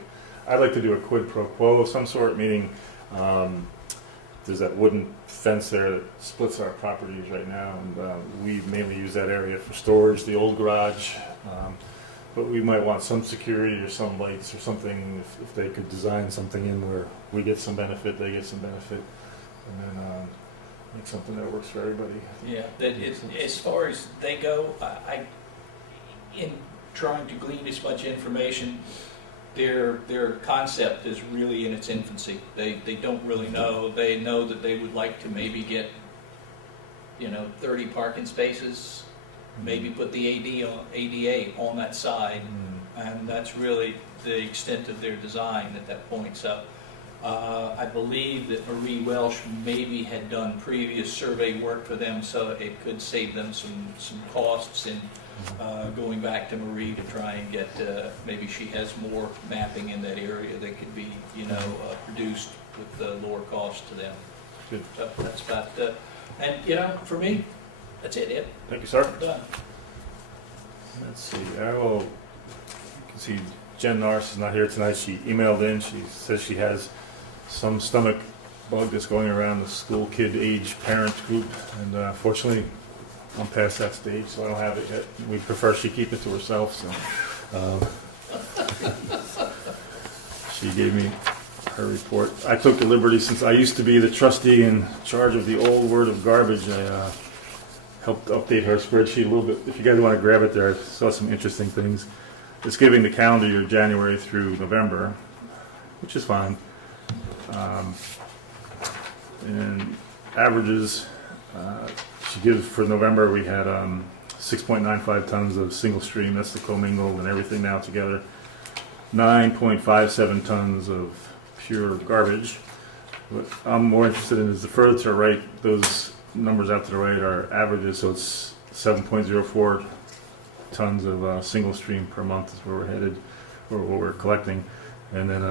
I'd like to do a quid pro quo of some sort, meaning there's that wooden fence there that splits our properties right now, and we mainly use that area for storage, the old garage, but we might want some security or some lights or something if they could design something in where we get some benefit, they get some benefit, and then make something that works for everybody. Yeah, that is, as far as they go, in trying to glean as much information, their concept is really in its infancy. They don't really know. They know that they would like to maybe get, 30 parking spaces, maybe put the ADA on that side, and that's really the extent of their design at that point. So I believe that Marie Welsh maybe had done previous survey work for them, so it could save them some costs in going back to Marie to try and get, maybe she has more mapping in that area that could be, produced with lower cost to them. Good. So that's about, and for me, that's it. Thank you, sir. Done. Let's see, you can see Jen Norris is not here tonight. She emailed in, she says she has some stomach bug that's going around the school kid age parent group, and fortunately, I'm past that stage, so I don't have it yet. We prefer she keep it to herself, so. She gave me her report. I took the liberty, since I used to be the trustee in charge of the old word of garbage, I helped update her spreadsheet a little bit. If you guys want to grab it there, I saw some interesting things. It's giving the calendar year January through November, which is fine. And averages, she gives for November, we had 6.95 tons of single stream, that's the commingled and everything now together. 9.57 tons of pure garbage. What I'm more interested in is the further to the right, those numbers out to the right are averages, so it's 7.04 tons of single stream per month is where we're headed, or what we're collecting. And then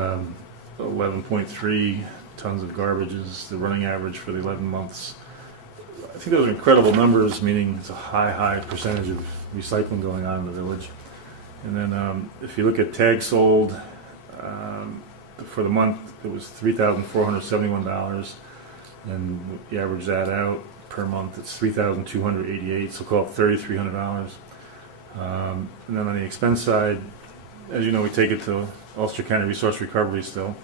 11.3 tons of garbage is the running average for the 11 months. I think those are incredible numbers, meaning it's a high percentage of recycling going on in the village. And then if you look at tags sold, for the month it was $3,471, and you average that out per month, it's $3,288, so call it $3,300. And then on the expense side, as you know, we take it to Ulster County Resource Recovery still.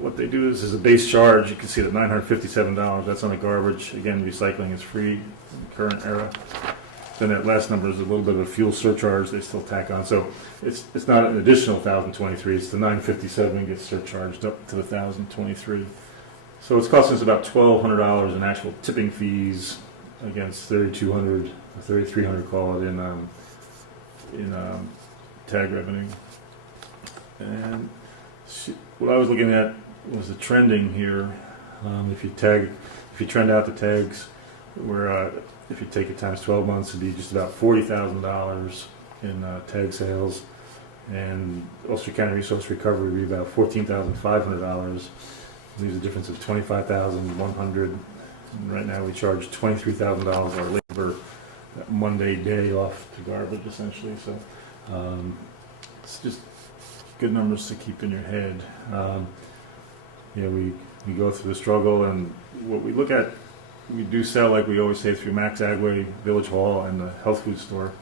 What they do is a base charge. You can see that $957, that's on the garbage. Again, recycling is free in the current era. Then that last number is a little bit of a fuel surcharge they still tack on. So it's not an additional 1,023, it's the 957 gets surcharged up to the 1,023. So it's costing us about $1,200 in actual tipping fees against $3,200 or $3,300, call it, in tag revenue. And what I was looking at was the trending here. If you trend out the tags, where if you take it times 12 months, it'd be just about $40,000 in tag sales, and Ulster County Resource Recovery would be about $14,500. Leaves a difference of $25,100. Right now, we charge $23,000 our labor that Monday day off to garbage, essentially. So it's just good numbers to keep in your head. We go through the struggle, and what we look at, we do sell, like we always say, through Max Agway, Village Hall, and the health food store.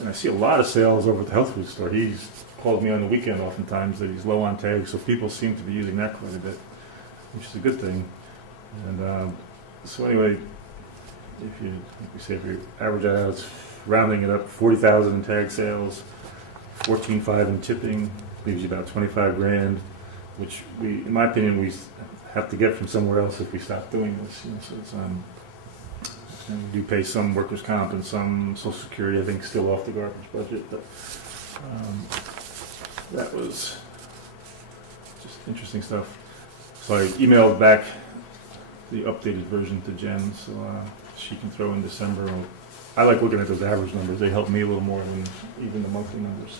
And I see a lot of sales over at the health food store. He's called me on the weekend oftentimes that he's low on tags, so people seem to be using that quite a bit, which is a good thing. And so anyway, if you average that out, it's rounding it up, 40,000 in tag sales, 14.5 in tipping, leaves you about 25 grand, which in my opinion, we have to get from somewhere else if we stop doing this. So it's and we do pay some workers' comp and some Social Security, I think, still off the garbage budget. But that was just interesting stuff. So I emailed back the updated version to Jen, so she can throw in December. I like looking at those average numbers. They help me a little more than even the monthly numbers.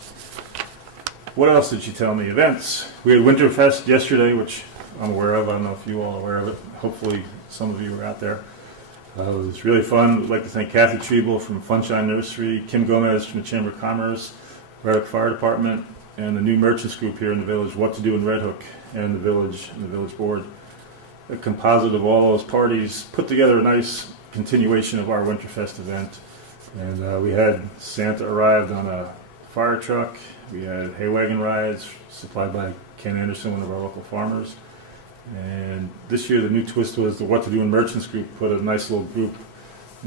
What else did she tell me? Events. We had Winterfest yesterday, which I'm aware of. I don't know if you all are aware of it. Hopefully some of you were out there. It was really fun. I'd like to thank Kathy Treble from Funshine Nursery, Kim Gomez from the Chamber of Commerce, Red Hook Fire Department, and the new merchants group here in the village, What to Do in Red Hook, and the village board. A composite of all those parties put together a nice continuation of our Winterfest event. And we had Santa arrived on a fire truck. We had hay wagon rides supplied by Ken Anderson, one of our local farmers. And this year the new twist was the What to Do in Merchants group put a nice little group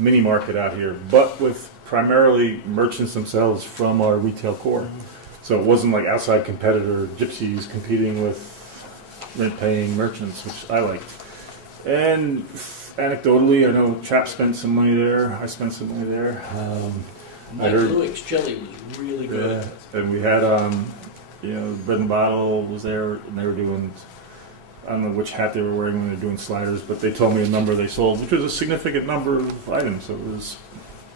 mini market out here, but with primarily merchants themselves from our retail core. So it wasn't like outside competitor gypsies competing with rent-paying merchants, which I liked. And anecdotally, I know Trap spent some money there. I spent some money there. Mike heard- Lewick's chili was really good. Yeah. And we had, Bread and Bottle was there, and they were doing, I don't know which hat they were wearing when they were doing sliders, but they told me a number they sold, which was a significant number of items. So it was,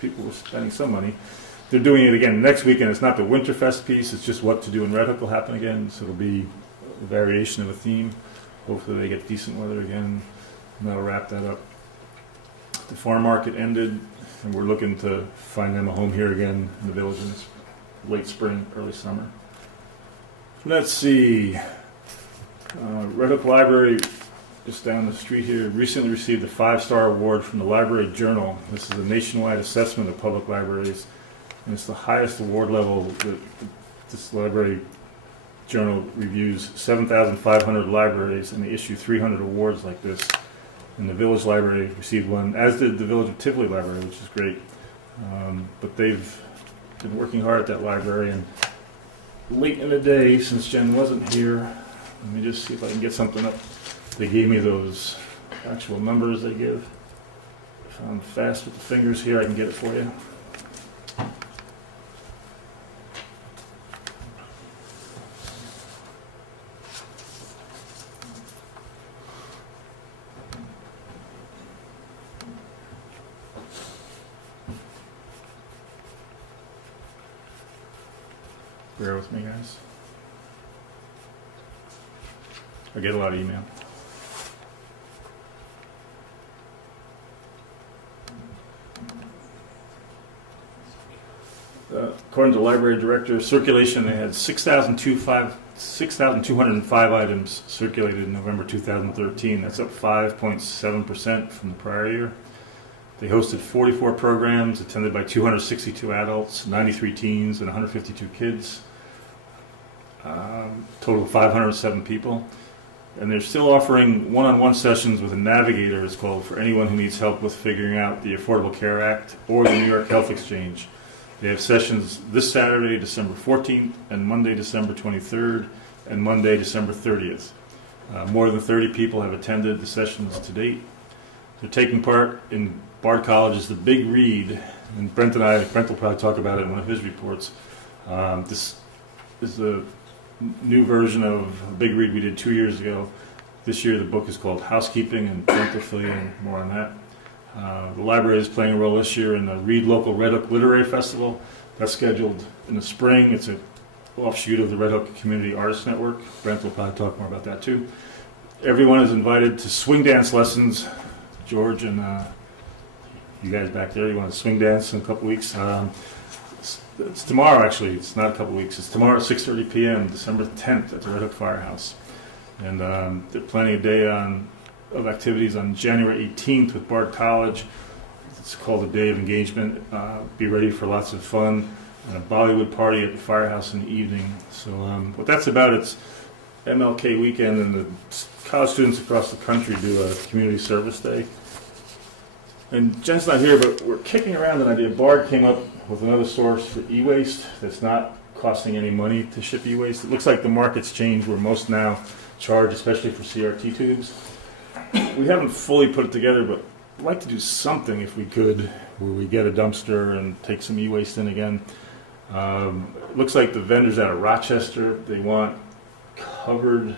people were spending some money. They're doing it again next weekend. It's not the Winterfest piece, it's just what to do in Red Hook will happen again. So it'll be a variation of a theme. Hopefully they get decent weather again, and that'll wrap that up. The farm market ended, and we're looking to find them a home here again in the village in this late spring, early summer. Let's see. Red Hook Library, just down the street here, recently received a 5-star award from the Library Journal. This is a nationwide assessment of public libraries, and it's the highest award level that this Library Journal reviews 7,500 libraries, and they issue 300 awards like this. And the Village Library received one, as did the Village of Tivoli Library, which is great. But they've been working hard at that library, and late in the day, since Jen wasn't here, let me just see if I can get something up. They gave me those actual numbers they give. If I'm fast with the fingers here, I can get it for you. Bear with me, guys. I get a lot of email. According to the library director, circulation, they had 6,205 items circulated in November 2013. That's up 5.7% from the prior year. They hosted 44 programs attended by 262 adults, 93 teens, and 152 kids. Total of 507 people. And they're still offering one-on-one sessions with a navigator, it's called, for anyone who needs help with figuring out the Affordable Care Act or the New York Health Exchange. They have sessions this Saturday, December 14th, and Monday, December 23rd, and Monday, December 30th. More than 30 people have attended the sessions to date. They're taking part in Bard College's The Big Read, and Brent will probably talk about it in one of his reports. This is the new version of a Big Read we did 2 years ago. This year the book is called Housekeeping, and Brent will fill you in more on that. The library is playing a role this year in the Read Local Red Hook Literary Festival. That's scheduled in the spring. It's an offshoot of the Red Hook Community Artists Network. Brent will probably talk more about that too. Everyone is invited to swing dance lessons. George and you guys back there, you want to swing dance in a couple weeks? It's tomorrow, actually. It's not a couple weeks. It's tomorrow at 6:30 p.m., December 10th at the Red Hook Firehouse. And they're planning a day of activities on January 18th with Bard College. It's called a Day of Engagement. Be ready for lots of fun. And a Bollywood party at the firehouse in the evening. So what that's about, it's MLK weekend, and the college students across the country do a community service day. And Jen's not here, but we're kicking around an idea. Bard came up with another source for e-waste that's not costing any money to ship e-waste. It looks like the market's changed where most now charge, especially for CRT tubes. We haven't fully put it together, but I'd like to do something if we could, where we get a dumpster and take some e-waste in again. It looks like the vendors out of Rochester, they want covered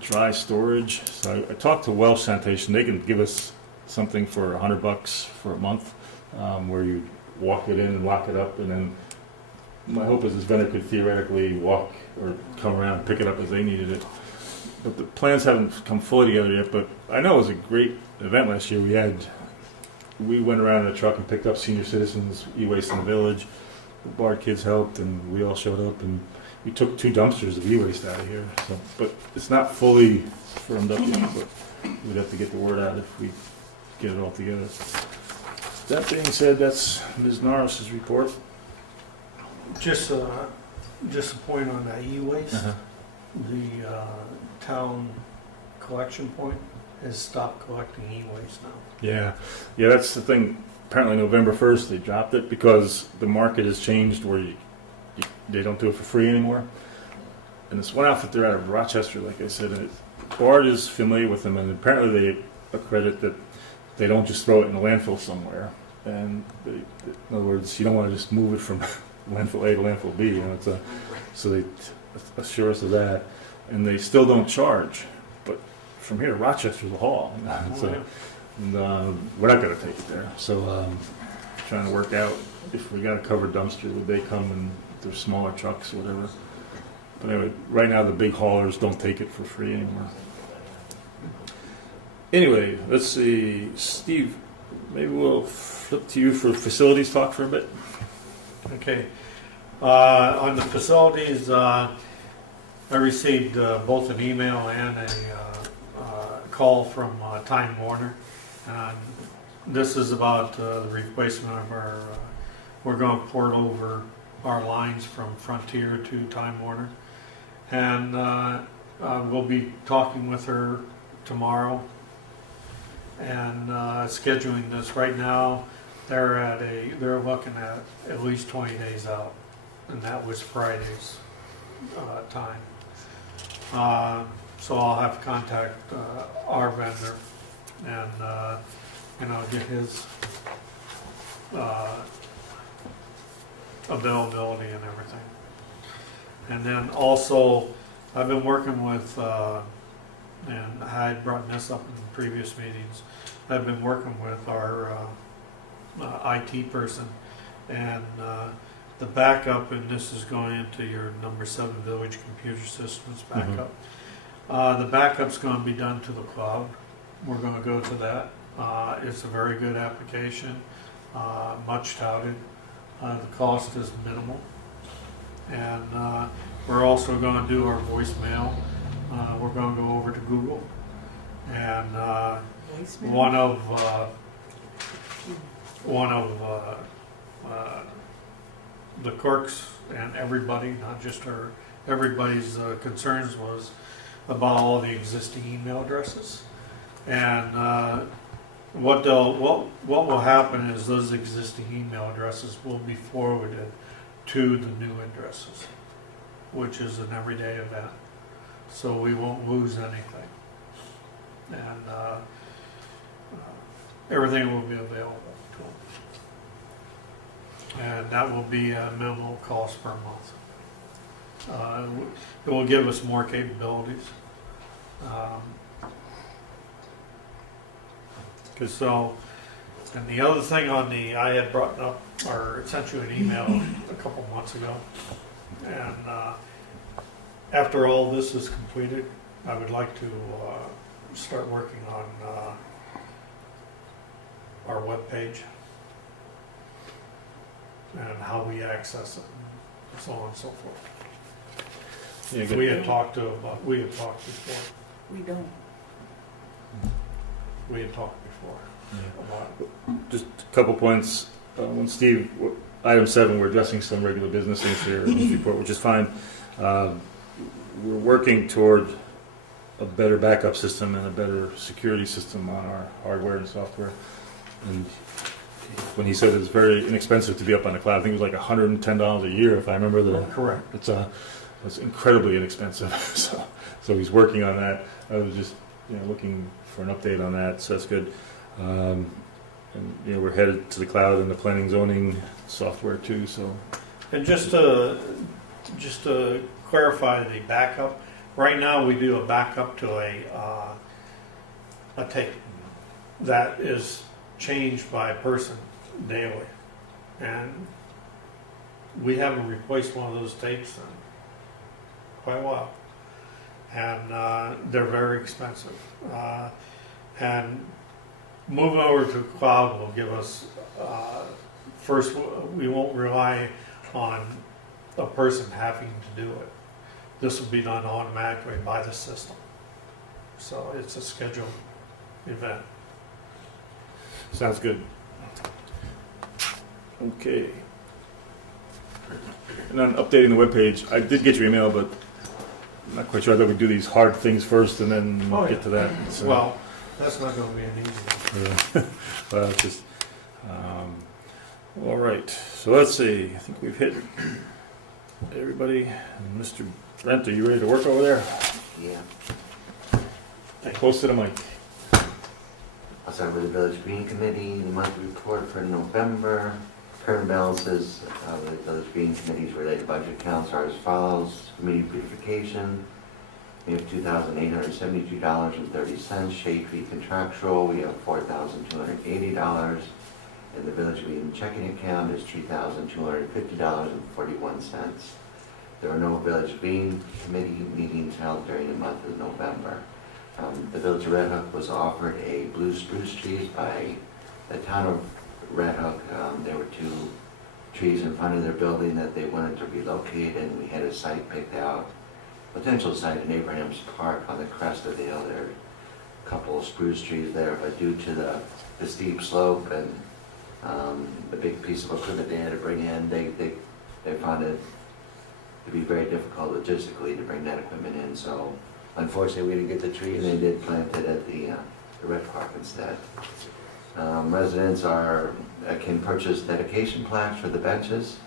dry storage. So I talked to Welsh Sanitation. They can give us something for $100 for a month, where you walk it in and lock it up, and then my hope is this vendor could theoretically walk or come around and pick it up as they needed it. But the plans haven't come fully together yet, but I know it was a great event last year. We went around in a truck and picked up senior citizens e-waste in the village. The Bard kids helped, and we all showed up, and we took 2 dumpsters of e-waste out of here. So, but it's not fully firmed up yet, but we'd have to get the word out if we get it all together. That being said, that's Ms. Norris's report. Just a point on that e-waste. The town collection point has stopped collecting e-waste now. Yeah, that's the thing. apparently November 1st they dropped it because the market has changed where they don't do it for free anymore. And this one outfit, they're out of Rochester, like I said, and Bart is familiar with them, and apparently they accredit that they don't just throw it in the landfill somewhere. And in other words, you don't want to just move it from landfill A to landfill B. You know, so they assure us of that, and they still don't charge. But from here to Rochester's a haul. You know, so, and, we're not going to take it there. So trying to work out if we got a covered dumpster, would they come and their smaller trucks or whatever. But anyway, right now the big haulers don't take it for free anymore. Anyway, let's see, Steve, maybe we'll flip to you for facilities talk for a bit. Okay. On the facilities, I received both an email and a call from Time Warner. This is about the replacement of our, we're going to port over our lines from Frontier to Time Warner. And we'll be talking with her tomorrow and scheduling this. Right now, they're looking at least 20 days out, and that was Friday's time. So I'll have to contact our vendor and get his availability and everything. And then also, I've been working with, and I had brought this up in previous meetings, I've been working with our IT person, and the backup, and this is going into your number 7 village computer systems backup. The backup's going to be done to the cloud. We're going to go to that. It's a very good application, much touted. The cost is minimal. And we're also going to do our voicemail. We're going to go over to Google. And one of the clerks and everybody, not just her, everybody's concerns was about all the existing email addresses. And what will happen is those existing email addresses will be forwarded to the new addresses, which is an everyday event. So we won't lose anything. And everything will be available to them. And that will be a minimal cost per month. It will give us more capabilities. And the other thing I had brought up, or sent you an email a couple months ago, and after all this is completed, I would like to start working on our webpage and how we access it, and so on and so forth. Yeah, good. We had talked before. We don't. We had talked before about it. Just a couple points. When Steve, item 7, we're addressing some regular business things here in this report, which is fine. We're working toward a better backup system and a better security system on our hardware and software. And when he said it's very inexpensive to be up on the cloud, I think it was like $110 a year, if I remember the. Correct. It's incredibly inexpensive. so he's working on that. I was just looking for an update on that, so that's good. And we're headed to the cloud and the planning zoning software too. So, and just to clarify the backup, right now we do a backup to a tape that is changed by a person daily, and we haven't replaced one of those tapes in quite a while, and they're very expensive. And moving over to cloud will give us, first, we won't rely on a person having to do it. This will be done automatically by the system. So it's a scheduled event. sounds good. Okay. And on updating the webpage, I did get your email, but I'm not quite sure. I thought we'd do these hard things first and then get to that. So, Well, that's not going to be an easy one. well, it's just All right, so let's see, I think we've hit everybody. Mr. Brent, are you ready to work over there? Yeah. Get close to the mic. I'll start with the Village Green Committee, the monthly report for November. Current balances of the Village Green Committee's related budget accounts are as follows. Committee beautification, we have $2,872.30. Shade tree contractual, we have $4,280. And the Village Green checking account is $3,250.41. There were no Village Green Committee meetings held during the month of November. The Village of Red Hook was offered a blue spruce trees by the town of Red Hook. There were 2 trees in front of their building that they wanted to relocate, and we had a site picked out, potential site in Abraham's Park on the crest of the hill. There are a couple of spruce trees there, but due to the steep slope and the big piece of equipment they had to bring in, they found it to be very difficult logistically to bring that equipment in. So unfortunately, we didn't get the tree, and they did plant it at the Red Park instead. Residents can purchase dedication plaques for the benches.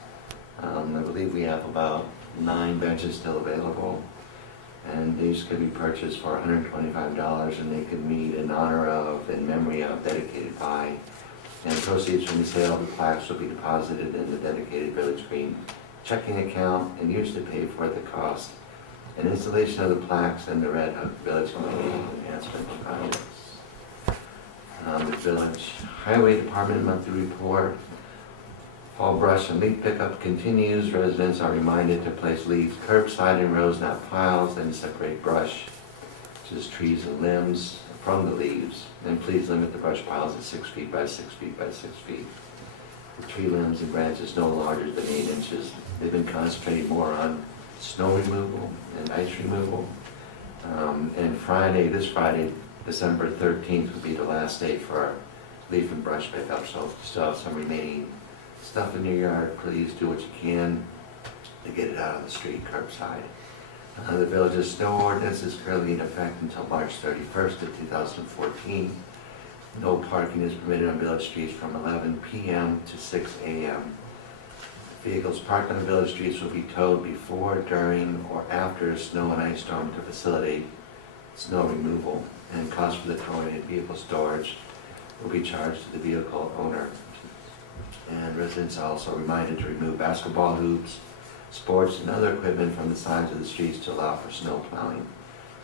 I believe we have about 9 benches still available, and these can be purchased for $125, and they can meet in honor of, in memory of, dedicated by. And proceeds from the sale of the plaques will be deposited in the dedicated Village Green checking account and used to pay for the cost and installation of the plaques and the Red Hook Village Community Enhancement projects. The Village Highway Department monthly report. Fall brush and leaf pickup continues. Residents are reminded to place leaves curbside in rows, not piles, and separate brush, which is trees and limbs, from the leaves. And please limit the brush piles to 6 feet by 6 feet by 6 feet. The tree limbs and branches no larger than 8 inches. They've been concentrating more on snow removal and ice removal. And this Friday, December 13th, will be the last day for leaf and brush pickup. So if you still have some remaining stuff in your yard, please do what you can to get it out on the street, curbside. The village's snow ordinance is currently in effect until March 31st of 2014. No parking is permitted on village streets from 11 p.m. to 6 a.m. Vehicles parked on the village streets will be towed before, during, or after a snow and ice storm to facilitate snow removal, and costs for the towing and vehicle storage will be charged to the vehicle owner. And residents are also reminded to remove basketball hoops, sports, and other equipment from the sides of the streets to allow for snow plowing.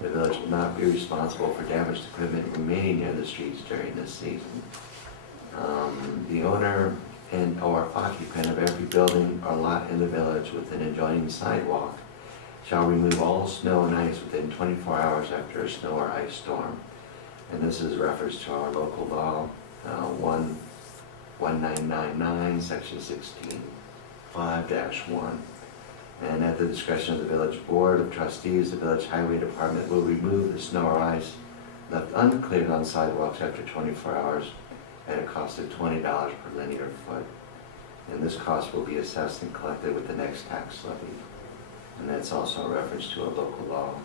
The village will not be responsible for damaged equipment remaining near the streets during this season. The owner and/or occupant of every building or lot in the village with an adjoining sidewalk shall remove all snow and ice within 24 hours after a snow or ice storm. And this is reference to our local law 1999, section 16(5-1). And at the discretion of the village board of trustees, the village highway department will remove the snow or ice left uncleared on sidewalks after 24 hours at a cost of $20 per linear foot. And this cost will be assessed and collected with the next tax levy. And that's also a reference to a local law.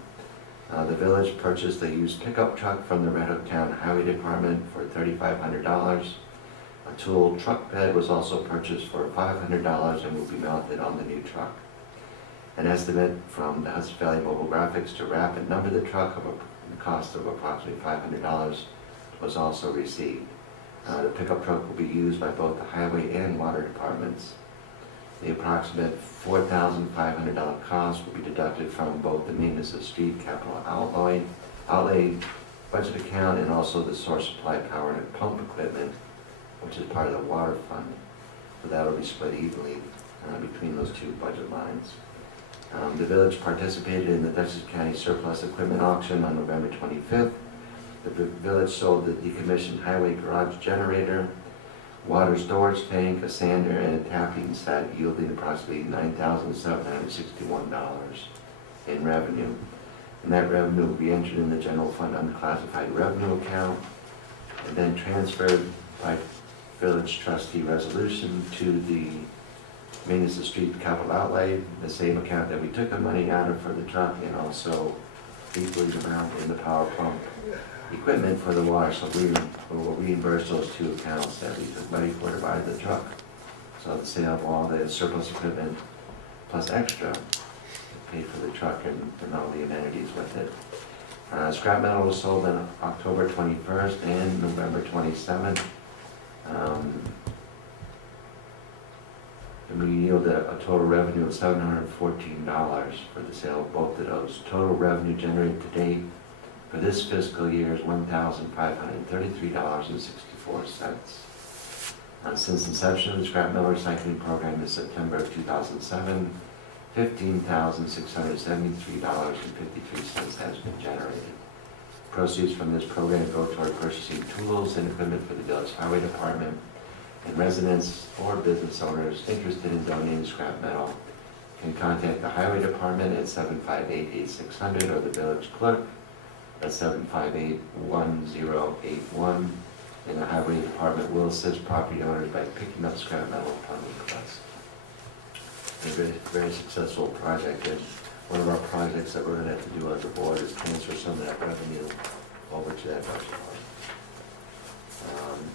The village purchased a used pickup truck from the Red Hook Town Highway Department for $3,500. A tool truck bed was also purchased for $500 and will be mounted on the new truck. An estimate from the Hudson Valley Mobile Graphics to wrap and number the truck of the cost of approximately $500 was also received. The pickup truck will be used by both the highway and water departments. The approximate $4,500 cost will be deducted from both the maintenance of street capital outlay budget account and also the source supply power and pump equipment, which is part of the water fund. So that will be split evenly between those 2 budget lines. The village participated in the Dutchess County surplus equipment auction on November 25th. The village sold the decommissioned highway garage generator, water storage tank, a sander, and a tapping set, yielding approximately $9,761 in revenue. And that revenue will be entered in the general fund unclassified revenue account and then transferred by village trustee resolution to the maintenance of street capital outlay, the same account that we took the money out of for the truck, and also equally the amount in the power pump equipment for the water, so we will reimburse those two accounts that we took money for to buy the truck. So the sale of all the surplus equipment plus extra paid for the truck and all the amenities with it. Scrap metal was sold on October 21st and November 27th. And we yielded a total revenue of $714 for the sale of both of those. Total revenue generated to date for this fiscal year is $1,533.64. Since inception of the scrap metal recycling program in September of 2007, $15,673.53 has been generated. Proceeds from this program go toward purchasing tools and equipment for the village highway department, and residents or business owners interested in donating scrap metal can contact the highway department at 758-8600 or the village clerk at 758-1081. And the highway department will assist property owners by picking up scrap metal upon request. A very, very successful project, and one of our projects that we're going to have to do as a board is transfer some of that revenue over to that budget line.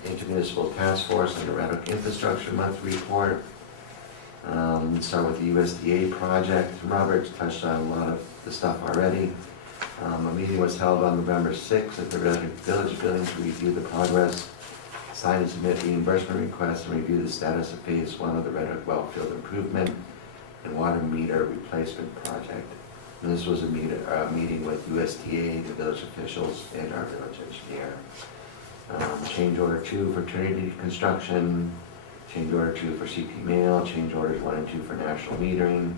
Intermunicipal Task Force on the Red Hook Infrastructure Month Report. Start with the USDA project. Robert's touched on a lot of the stuff already. A meeting was held on November 6th at the Red Hook Village Building to review the progress, sign and submit reimbursement requests, and review the status of Phase 1 of the Red Hook Wellfield Improvement and Water Meter Replacement Project. And this was a meeting with USDA, the village officials, and our village engineer. Change order 2 for Trinity Construction, change order 2 for CP Mail, change orders 1 and 2 for national metering,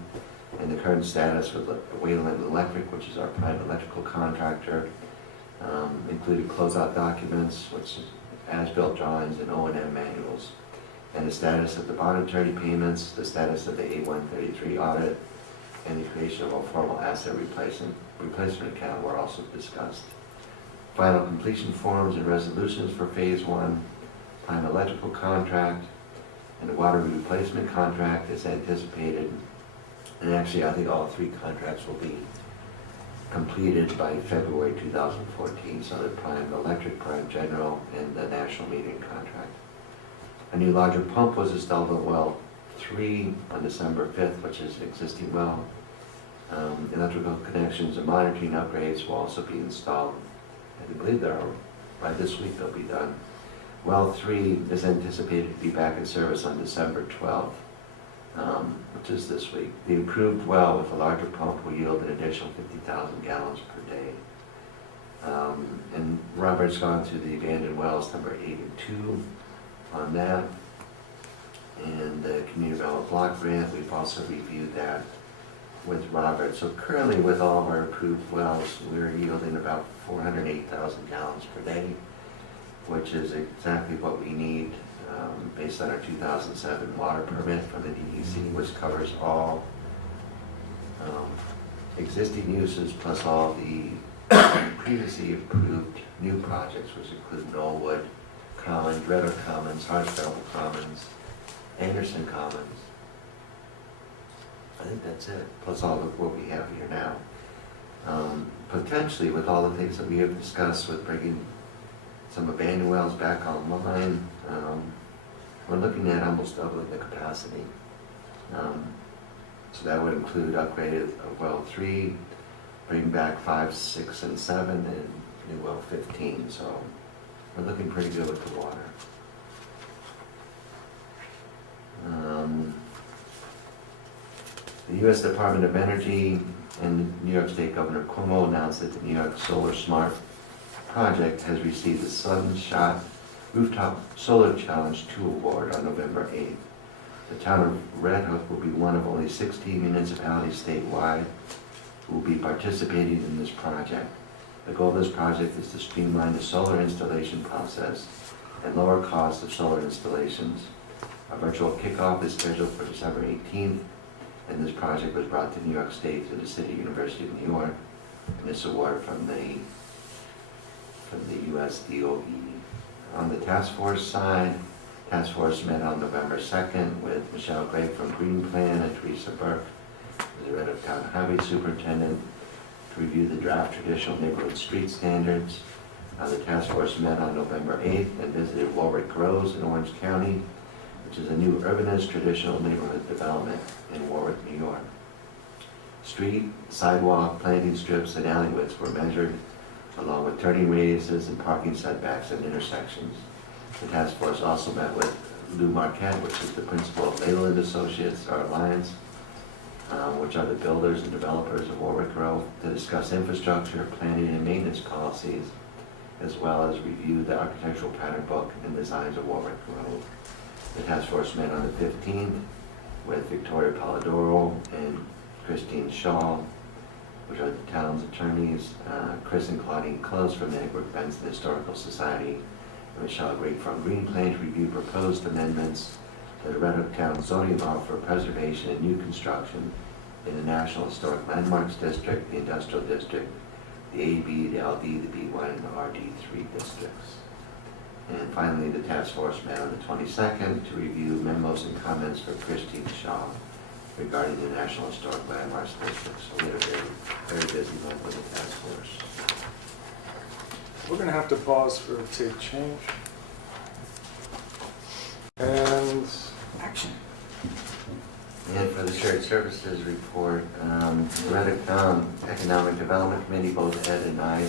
and the current status with Wayland Electric, which is our private electrical contractor, included closeout documents, which as-built drawings and O&M manuals, and the status of the bond attorney payments, the status of the A133 audit, and the creation of a formal asset replacement account were also discussed. Final completion forms and resolutions for Phase 1, prime electrical contract, and the water replacement contract is anticipated. And actually, I think all 3 contracts will be completed by February 2014, so the prime electric, prime general, and the national metering contract. A new larger pump was installed on well 3 on December 5th, which is an existing well. Electrical connections and monitoring upgrades will also be installed. I believe by this week they'll be done. Well 3 is anticipated to be back in service on December 12th, which is this week. The improved well with a larger pump will yield an additional 50,000 gallons per day. And Robert's gone through the abandoned wells number 8 and 2 on that. And the community development block grant, we've also reviewed that with Robert. So currently with all of our approved wells, we're yielding about 408,000 gallons per day, which is exactly what we need based on our 2007 water permit from the DEC, which covers all existing uses plus all the previously approved new projects, which include Knollwood Commons, Red Hook Commons, Hartsville Commons, Anderson Commons. I think that's it, plus all of what we have here now. Potentially, with all the things that we have discussed with bringing some abandoned wells back online, we're looking at almost doubling the capacity. So that would include upgraded of well 3, bring back 5, 6, and 7, and new well 15. So we're looking pretty good with the water. The U.S. Department of Energy and New York State Governor Cuomo announced that the New York Solar Smart project has received the Sunshot Rooftop Solar Challenge 2 award on November 8th. The town of Red Hook will be one of only 16 municipalities statewide who will be participating in this project. The goal of this project is to streamline the solar installation process and lower costs of solar installations. A virtual kickoff is scheduled for December 18th, and this project was brought to New York State through the City University of New York, and this award from the US DOE. On the task force side, task force met on November 2nd with Michelle Gregg from Green Plan and Teresa Burke, the Red Hook Town Highway Superintendent, to review the draft traditional neighborhood street standards. The task force met on November 8th and visited Warwick Groves in Orange County, which is a new urbanist traditional neighborhood development in Warwick, New York. Street, sidewalk, planting strips, and alley widths were measured, along with turning radiuses and parking setbacks at intersections. The task force also met with Lou Marquette, which is the principal of Leyland Associates, our alliance, which are the builders and developers of Warwick Grove, to discuss infrastructure, planning, and maintenance policies, as well as review the architectural pattern book and designs of Warwick Grove. The task force met on the 15th with Victoria Polidoro and Christine Shaw, which are the town's attorneys, Chris and Claudine Close from the Edward Benson Historical Society, and Michelle Greig from Green Plain to review proposed amendments to the Red Hook Town zoning law for preservation and new construction in the National Historic Landmarks District, the Industrial District, the AB, the LD, the B1, and the RD3 districts. And finally, the task force met on the 22nd to review memos and comments for Christine Shaw regarding the National Historic Landmarks District. So we had a very busy month with the task force. We're going to have to pause for a tape change. And Action. And for the shared services report, the Red Hook Economic Development Committee, both Ed and I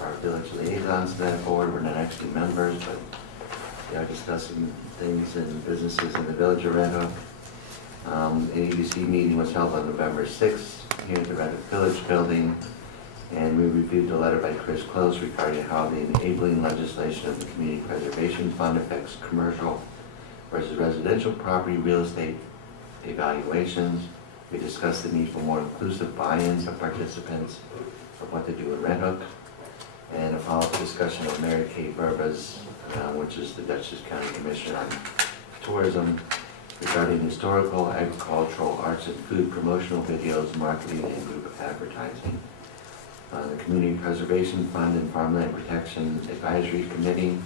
are village liaisons to that board. We're not actually members, but they are discussing things and businesses in the village of Red Hook. An EDC meeting was held on November 6th here at the Red Hook Village Building, and we reviewed the letter by Chris Close regarding how the enabling legislation of the Community Preservation Fund affects commercial versus residential property real estate evaluations. We discussed the need for more inclusive buy-ins of participants of what to do in Red Hook, and a follow-up discussion of Mary Kay Verba's, which is the Dutchess County Commissioner on Tourism, regarding historical, agricultural, arts, and food promotional videos, marketing, and group advertising. The Community Preservation Fund and Farmland Protection Advisory Committee,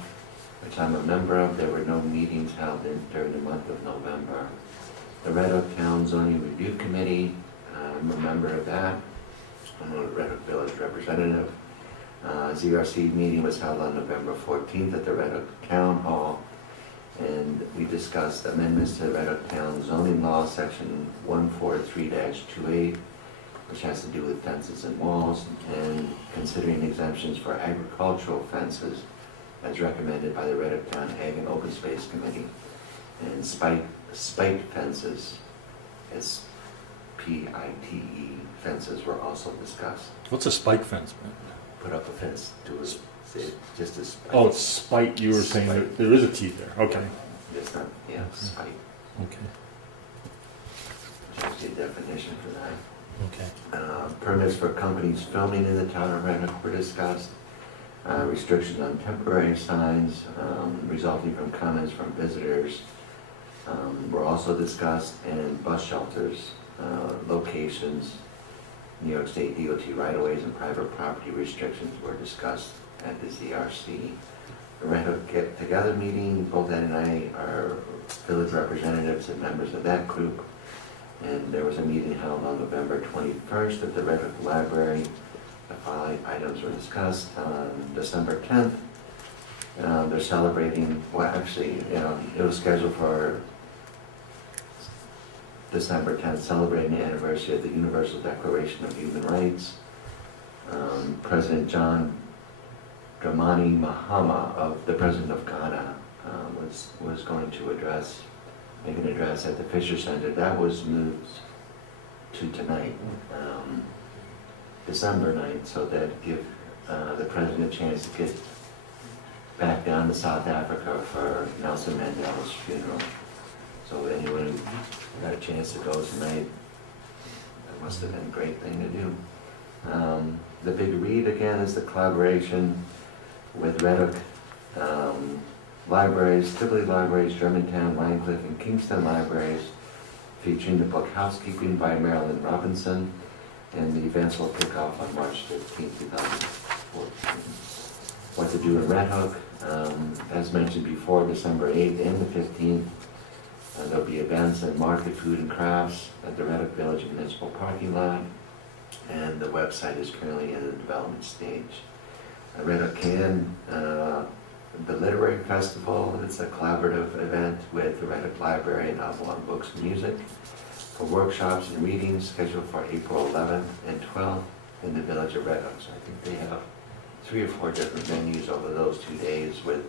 which I'm a member of, there were no meetings held during the month of November. The Red Hook Town Zoning Review Committee, I'm a member of that. I'm a Red Hook Village representative. ZRC meeting was held on November 14th at the Red Hook Town Hall, and we discussed amendments to the Red Hook Town zoning law, section 143-28, which has to do with fences and walls, and considering exemptions for agricultural fences as recommended by the Red Hook Town Ag and Open Space Committee. And spike fences, SPITE fences, were also discussed. What's a spike fence, man? Put up a fence to just a spike. Oh, it's spite. You were saying there is a T there. Okay. It's not, yeah, spike. Okay. There's a definition for that. Okay. Permits for companies filming in the town of Red Hook were discussed. Restrictions on temporary signs resulting from comments from visitors were also discussed, and bus shelters, locations, New York State DOT right-of-ways and private property restrictions were discussed at the ZRC. The Red Hook Get Together meeting, both Ed and I are village representatives and members of that group. And there was a meeting held on November 21st at the Red Hook Library. The following items were discussed. On December 10th, they're celebrating, well actually, it was scheduled for December 10th, celebrating the anniversary of the Universal Declaration of Human Rights. President John Dramani Mahama, the President of Ghana, was going to make an address at the Fisher Center. That was moved to tonight, December 9th, so that give the President a chance to get back down to South Africa for Nelson Mandela's funeral. So anyone who got a chance to go tonight, that must have been a great thing to do. The big read again is the collaboration with Red Hook libraries, Tivoli Libraries, Germantown, Linecliffe, and Kingston Libraries, featuring the book Housekeeping by Marilyn Robinson, and the events will kick off on March 15, 2014. What to do in Red Hook, as mentioned before, December 8th and the 15th, there'll be events and market food and crafts at the Red Hook Village Municipal Parking Lot, and the website is currently in the development stage. I read a can, the Literary Festival. It's a collaborative event with the Red Hook Library and Avalon Books and Music for workshops and readings scheduled for April 11th and 12th in the village of Red Hook. So I think they have 3 or 4 different venues over those 2 days with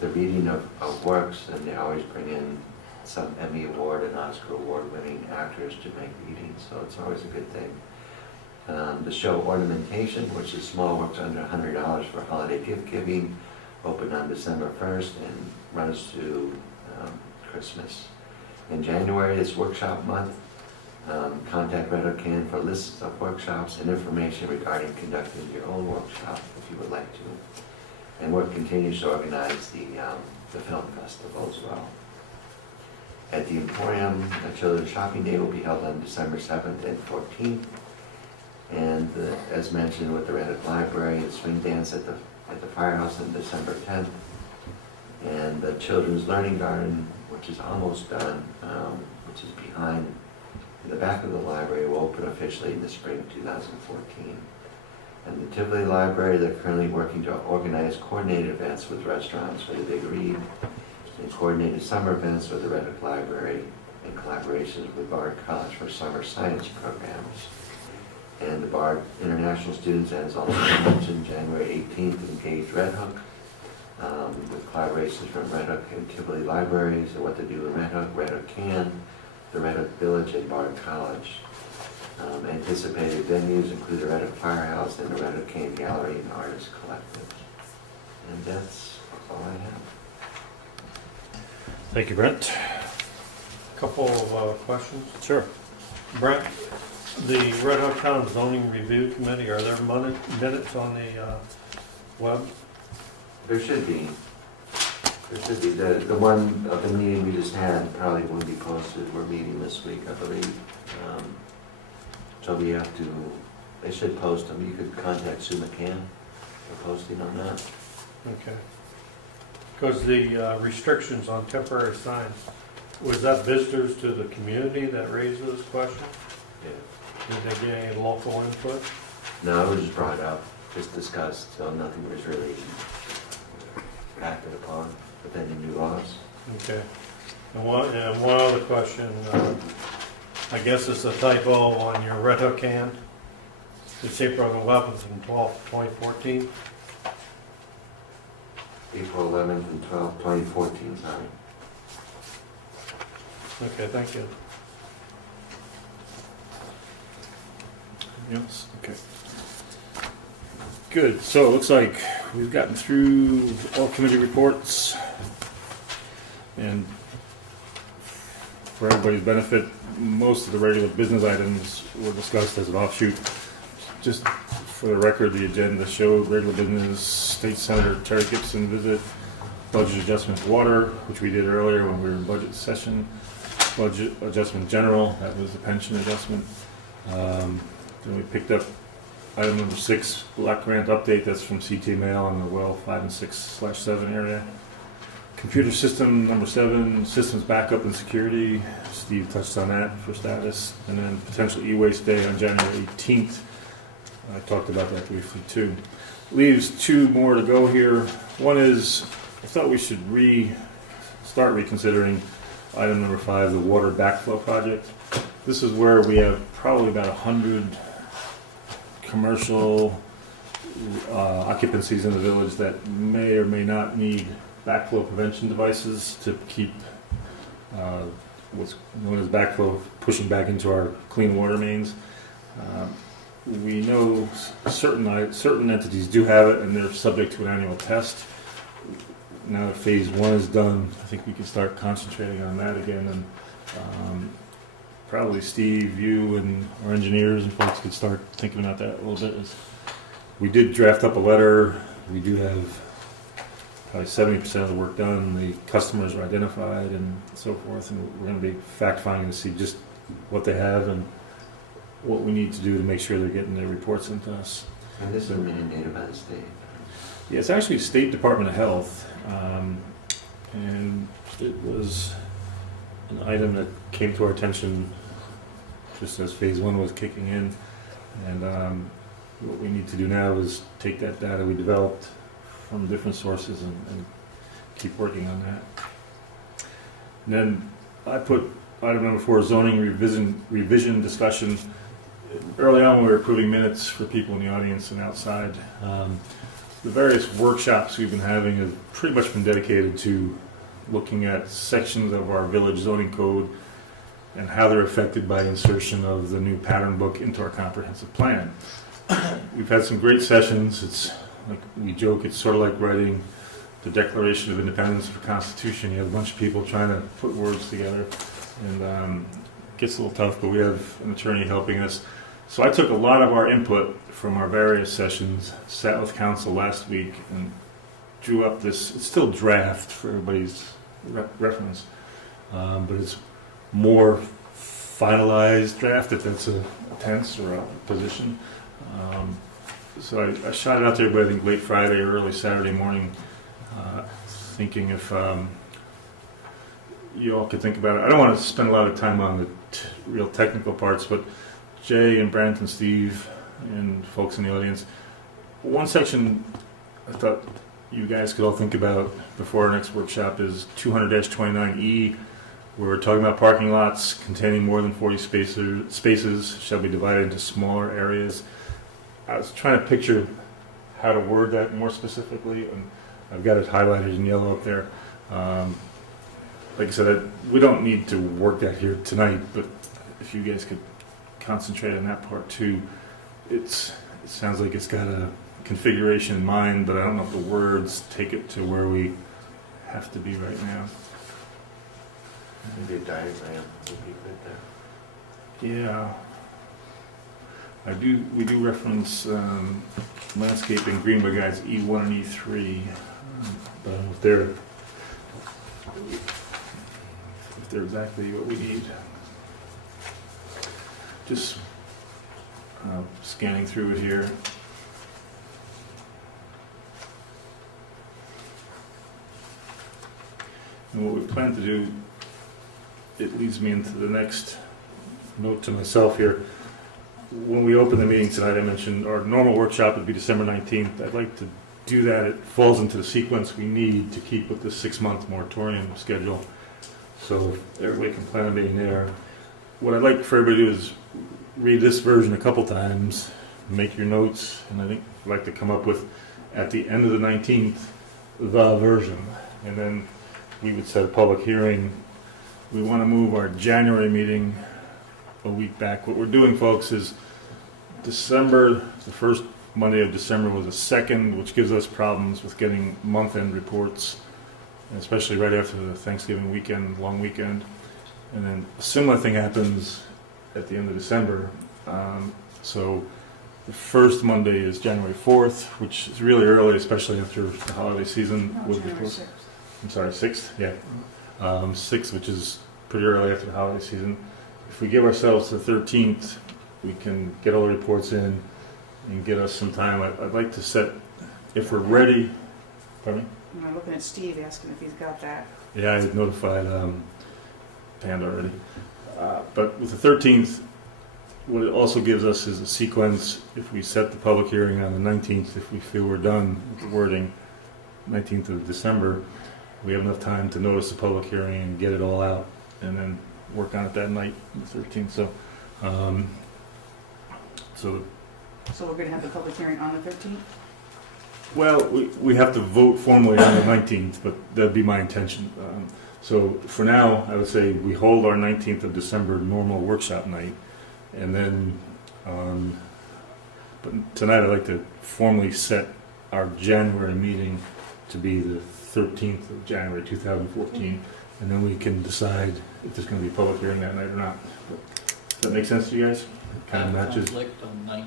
the reading of works, and they always bring in some Emmy Award and Oscar Award winning actors to make readings, so it's always a good thing. The show Ornamentation, which is small works under $100 for holiday gift giving, opened on December 1st and runs to Christmas. In January, it's workshop month. Contact Red Hook Can for lists of workshops and information regarding conducting your own workshop if you would like to. And work continues to organize the film festival as well. At the Emporium, a Children's Shopping Day will be held on December 7th and 14th. And as mentioned with the Red Hook Library, a swing dance at the Firehouse on December 10th. And the Children's Learning Garden, which is almost done, which is behind in the back of the library, will open officially in the spring of 2014. And the Tivoli Library, they're currently working to organize coordinated events with restaurants for the Big Read and coordinated summer events with the Red Hook Library in collaborations with Bard College for summer science programs. And the Bard International students, as also mentioned, January 18th, engaged Red Hook with collaborations from Red Hook and Tivoli Libraries and What to Do in Red Hook Can, the Red Hook Village, and Bard College. Anticipated venues include the Red Hook Firehouse and the Red Hook Can Gallery and Artists Collective. And that's all I have. Thank you, Brent. Couple of questions. Sure. Brent, the Red Hook Town Zoning Review Committee, are there minutes on the web? There should be. There should be. The one of the meeting we just had probably won't be posted. We're meeting this week, I believe. So we have to, they should post them. You could contact Sue McCann for posting on that. Okay. Because the restrictions on temporary signs, was that visitors to the community that raised those questions? Yeah. Did they get any local input? No, it was just brought up, just discussed, so nothing was really acted upon with any new laws. Okay. And one other question, I guess it's a typo on your Red Hook can. It's April 11th and 12th, 2014. April 11th and 12th, 2014, sorry. Okay, thank you. Yes, okay. Good, so it looks like we've gotten through all committee reports. And for everybody's benefit, most of the regular business items were discussed as an offshoot. Just for the record, the agenda showed regular business, State Senator Terry Gibson visit, budget adjustment water, which we did earlier when we were in budget session, budget adjustment general, that was the pension adjustment. Then we picked up item number 6, block grant update, that's from CT Mail on the well 5 and 6/7 area. Computer system number 7, systems backup and security. Steve touched on that for status. And then potential e-waste day on January 18th. I talked about that briefly too. Leaves 2 more to go here. One is, I thought we should start reconsidering item number 5, the water backflow project. This is where we have probably about 100 commercial occupancies in the village that may or may not need backflow prevention devices to keep what's known as backflow pushing back into our clean water mains. We know certain entities do have it, and they're subject to an annual test. Now that phase 1 is done, I think we can start concentrating on that again. And probably Steve, you, and our engineers and folks could start thinking about that a little bit. We did draft up a letter. We do have probably 70% of the work done. The customers are identified and so forth, and we're going to be fact-finding to see just what they have and what we need to do to make sure they're getting their reports into us. And this is mandated by the state. Yeah, it's actually State Department of Health, and it was an item that came to our attention just as phase 1 was kicking in, and what we need to do now is take that data we developed from different sources and keep working on that. And then I put item number 4, zoning revision discussion. Early on, we were approving minutes for people in the audience and outside. The various workshops we've been having have pretty much been dedicated to looking at sections of our village zoning code and how they're affected by insertion of the new pattern book into our comprehensive plan. We've had some great sessions. It's like we joke, it's sort of like writing the Declaration of Independence of the Constitution. You have a bunch of people trying to put words together, and it gets a little tough, but we have an attorney helping us. So I took a lot of our input from our various sessions, sat with council last week, and drew up this. It's still draft for everybody's reference, but it's more finalized draft, if that's a tense or a position. So I shot it out to everybody, I think late Friday or early Saturday morning, thinking if you all could think about it. I don't want to spend a lot of time on the real technical parts, but Jay and Brent and Steve and folks in the audience, one section I thought you guys could all think about before our next workshop is 200-29E, where we're talking about parking lots containing more than 40 spaces shall be divided into smaller areas. I was trying to picture how to word that more specifically, and I've got it highlighted in yellow up there. Like I said, we don't need to work that here tonight, but if you guys could concentrate on that part too. It sounds like it's got a configuration in mind, but I don't know if the words take it to where we have to be right now. Maybe a diagram would be good there. Yeah. We do reference landscaping greenway guides E1 and E3, but I don't know if they're exactly what we need. Just scanning through it here. And what we plan to do, it leads me into the next note to myself here. When we open the meeting tonight, I mentioned our normal workshop would be December 19th. I'd like to do that. It falls into the sequence we need to keep with the 6-month moratorium schedule. So everybody can plan on being there. What I'd like for everybody to do is read this version a couple times, make your notes, and I think I'd like to come up with, at the end of the 19th, the version. And then we would set a public hearing. We want to move our January meeting a week back. What we're doing, folks, is December, the first Monday of December was the 2nd, which gives us problems with getting month-end reports, especially right after the Thanksgiving weekend, long weekend. And then a similar thing happens at the end of December. So the first Monday is January 4th, which is really early, especially after the holiday season. No, January 6th. I'm sorry, 6th? Yeah. 6th, which is pretty early after the holiday season. If we give ourselves the 13th, we can get all the reports in and get us some time. I'd like to set, if we're ready, pardon me? I'm looking at Steve, asking if he's got that. Yeah, I had notified Panda already. But with the 13th, what it also gives us is a sequence. If we set the public hearing on the 19th, if we feel we're done with the wording, 19th of December, we have enough time to notice the public hearing and get it all out, and then work on it that night, the 13th. So So we're going to have the public hearing on the 13th? well, we have to vote formally on the 19th, but that'd be my intention. So for now, I would say we hold our 19th of December normal workshop night, and then, but tonight I'd like to formally set our January meeting to be the 13th of January 2014, and then we can decide if there's going to be a public hearing that night or not. Does that make sense to you guys? Kind of matches. Conflict on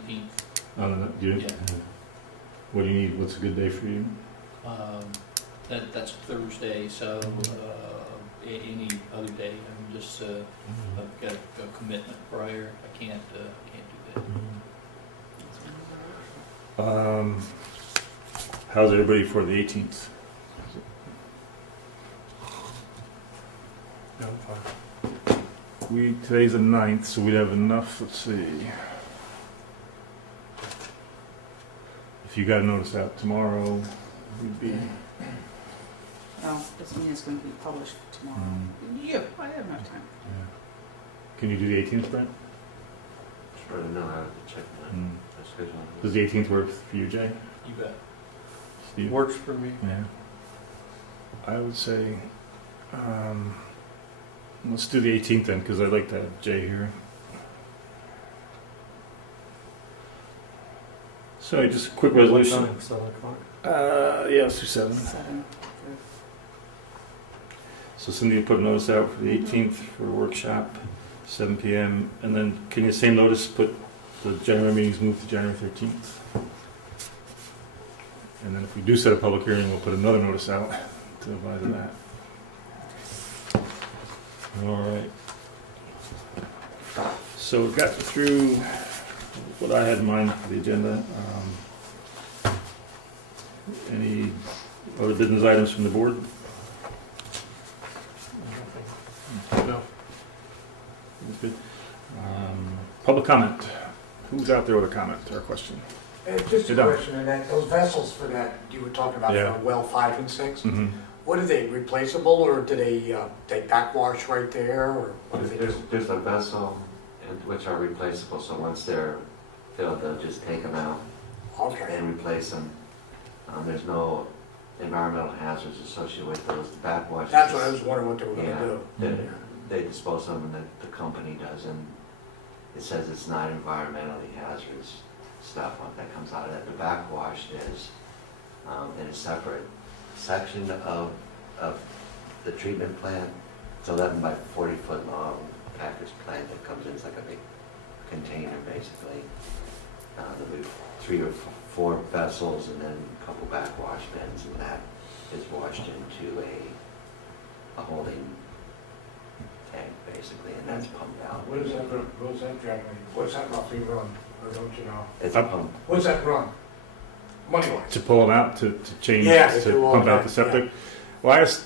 19th. Do you? Yeah. What do you need? What's a good day for you? That's Thursday, so any other day. I'm just I've got a commitment prior. I can't do that. How's everybody for the 18th? Yeah, I'm fine. Today's the 9th, so we'd have enough. Let's see. if you got a notice out tomorrow, we'd be, Oh, doesn't mean it's going to be published tomorrow. Yeah, I have enough time. yeah. Can you do the 18th, Brent? Sure, no, I have to check my Mm. schedule. Does the 18th work for you, Jay? You bet. Steve? Works for me. Yeah. I would say, let's do the 18th then, because I'd like to have Jay here. So just a quick resolution. 7 o'clock. Yeah, let's do 7. 7. So Cindy will put a notice out for the 18th for a workshop, 7 p.m. And then can you same notice put the January meetings moved to January 13th? And then if we do set a public hearing, we'll put another notice out to advise of that. All right. So we got through what I had in mind for the agenda. Any other business items from the board? No. That's good. Public comment. Who's out there with a comment or a question? Just a You're done. question, and that, those vessels for that, you were talking about Yeah. for well 5 and 6, Mm-hmm. what are they, replaceable, or do they backwash right there, or what do they do? There's a vessel, which are replaceable, so once they're filled, they'll just take them out Okay, and replace them. There's no environmental hazards associated with those backwash. that's what I was wondering what they were Yeah, gonna do. they dispose of them, the company does, and it says it's not environmentally hazardous stuff that comes out of it. The backwash is in a separate section of the treatment plant. It's 11 by 40 foot long package plant that comes in, it's like a big container basically. There'll be 3 or 4 vessels and then a couple backwash bins, and that is washed into a holding tank basically, and that's pumped out. What is that generally, what's that roughly run, or don't you know? It's a pump. What's that run, money-wise? To pull them out, to change, Yeah, to to do all pump out that, the septic. Well, I asked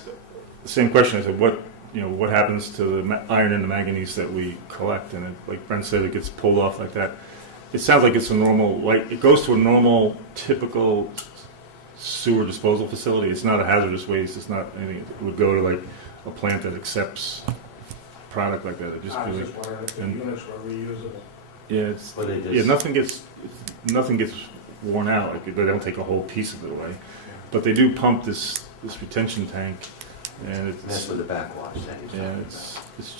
the same question. I said, what happens to the iron and the manganese that we collect? And like Brent said, it gets pulled off like that. It sounds like it's a normal, it goes to a normal, typical sewer disposal facility. It's not a hazardous waste. It's not anything. It would go to like a plant that accepts product like that. It just I was really, just wondering if the and- units were reusable. yeah, it's But it yeah, is, nothing gets worn out. Like they don't take a whole piece of it away, but they do pump this retention tank, and that's it's with the backwash that he's yeah, talking it's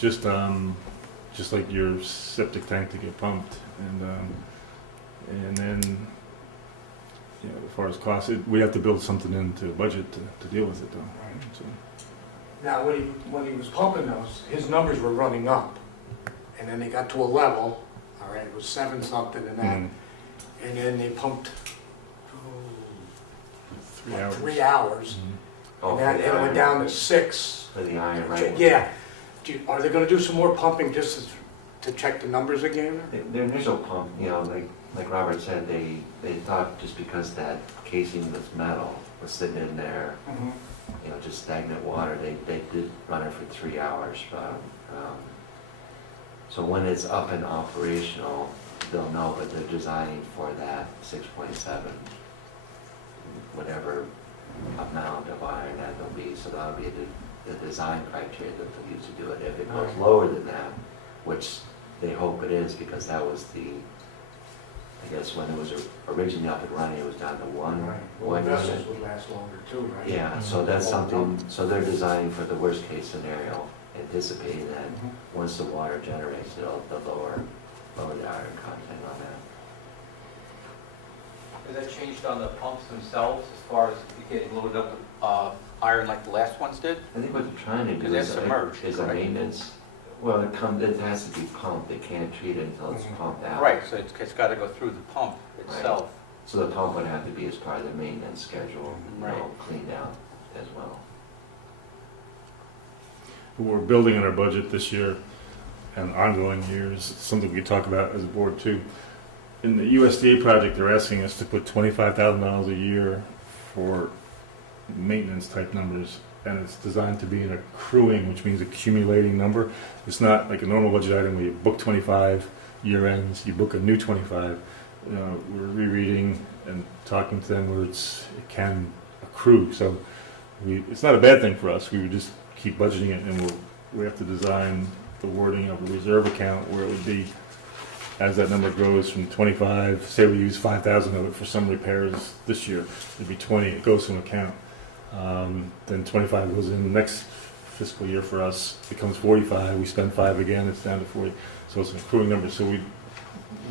just like your septic tank to get pumped, and then as far as costs, we have to build something into the budget to deal with it though. Right. So, Now, when he was pumping those, his numbers were running up, and then they got to a level, all right, it was 7 something and that, mm, and then they pumped 3 hours. 3 hours, Mhm. about. and that, it went down to 6. For the iron, right? Yeah, are they gonna do some more pumping just to check the numbers again? The initial pump, like Robert said, they thought just because that casing was metal was sitting in there, just stagnant water, they did run it for 3 hours. So when it's up and operational, they'll know, but they're designing for that 6.7, whatever amount of iron that there'll be. So that'll be the design criteria that they'll use to do it. If it goes lower than that, which they hope it is, because that was I guess when it was originally up and running, it was down to one Well, the unit. vessels would last longer too, right? Yeah, so that's something, so they're designing for the worst case scenario, anticipating that once the water generates, they'll lower the iron content on that. Has that changed on the pumps themselves as far as getting loaded up with iron like the last ones did? I think what they're trying to do Because that's is submerged, a correct? maintenance, well, it has to be pumped, they can't treat it until it's pumped out. Right, so it's got to go through the pump itself. So the pump would have to be as part of the maintenance schedule, Right. cleaned out as well. We're building in our budget this year and ongoing years. It's something we talk about as a board too. In the USDA project, they're asking us to put $25,000 a year for maintenance type numbers, and it's designed to be an accruing, which means accumulating number. It's not like a normal budget item where you book 25, year ends, you book a new 25. we're rereading and talking to them where it can accrue. So it's not a bad thing for us. We would just keep budgeting it, and we have to design the wording of a reserve account where it would be, as that number grows from 25, say we use 5,000 of it for some repairs this year, it'd be 20, it goes to an account. Then 25 goes in the next fiscal year for us, becomes 45, we spend 5 again, it's down to 40. So it's an accruing number. So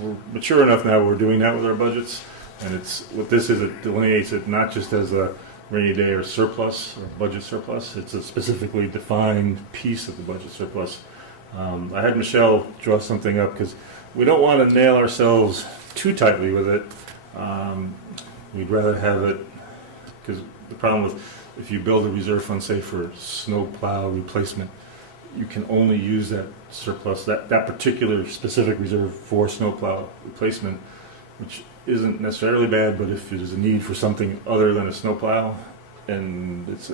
we're mature enough now, we're doing that with our budgets. And it's what this is, it delineates it not just as a rainy day or surplus or budget surplus, it's a specifically defined piece of the budget surplus. I had Michelle draw something up because we don't want to nail ourselves too tightly with it. We'd rather have it, because the problem with if you build a reserve fund, say for snow plow replacement, you can only use that surplus, that particular specific reserve for snow plow replacement, which isn't necessarily bad, but if there's a need for something other than a snow plow and it's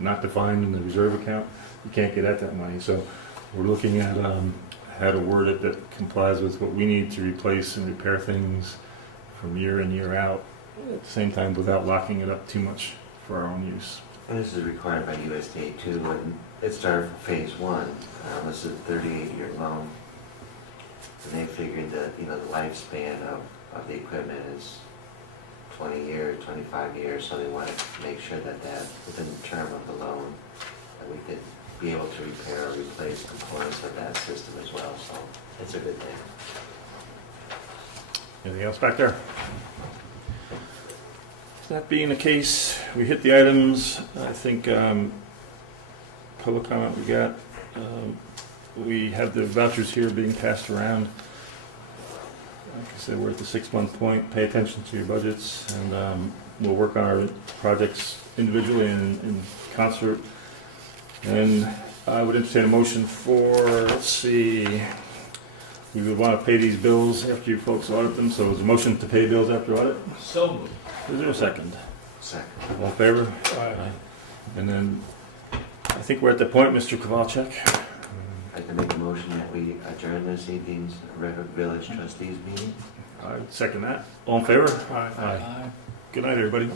not defined in the reserve account, you can't get at that money. So we're looking at how to word it that complies with what we need to replace and repair things from year in, year out, at the same time without locking it up too much for our own use. And this is required by USDA too. When it started for phase 1, this is a 38-year loan. And they figured that, the lifespan of the equipment is 20 years, 25 years, so they wanted to make sure that within the term of the loan, that we could be able to repair or replace components of that system as well, so it's a good thing. Anything else back there? That being the case, we hit the items. I think public comment we got. We have the vouchers here being passed around. Like I said, we're at the 6-month point. Pay attention to your budgets, and we'll work on our projects individually and in concert. And I would entertain a motion for, let's see, we would want to pay these bills after you folks audit them. So is a motion to pay bills after audit? So moved. Is there a second? Second. All in favor? Aye. And then, I think we're at the point, Mr. Kowalczyk. I'd like to make a motion that we adjourn this evening's Red Village Trustees meeting. I second that. All in favor? Aye. Good night, everybody.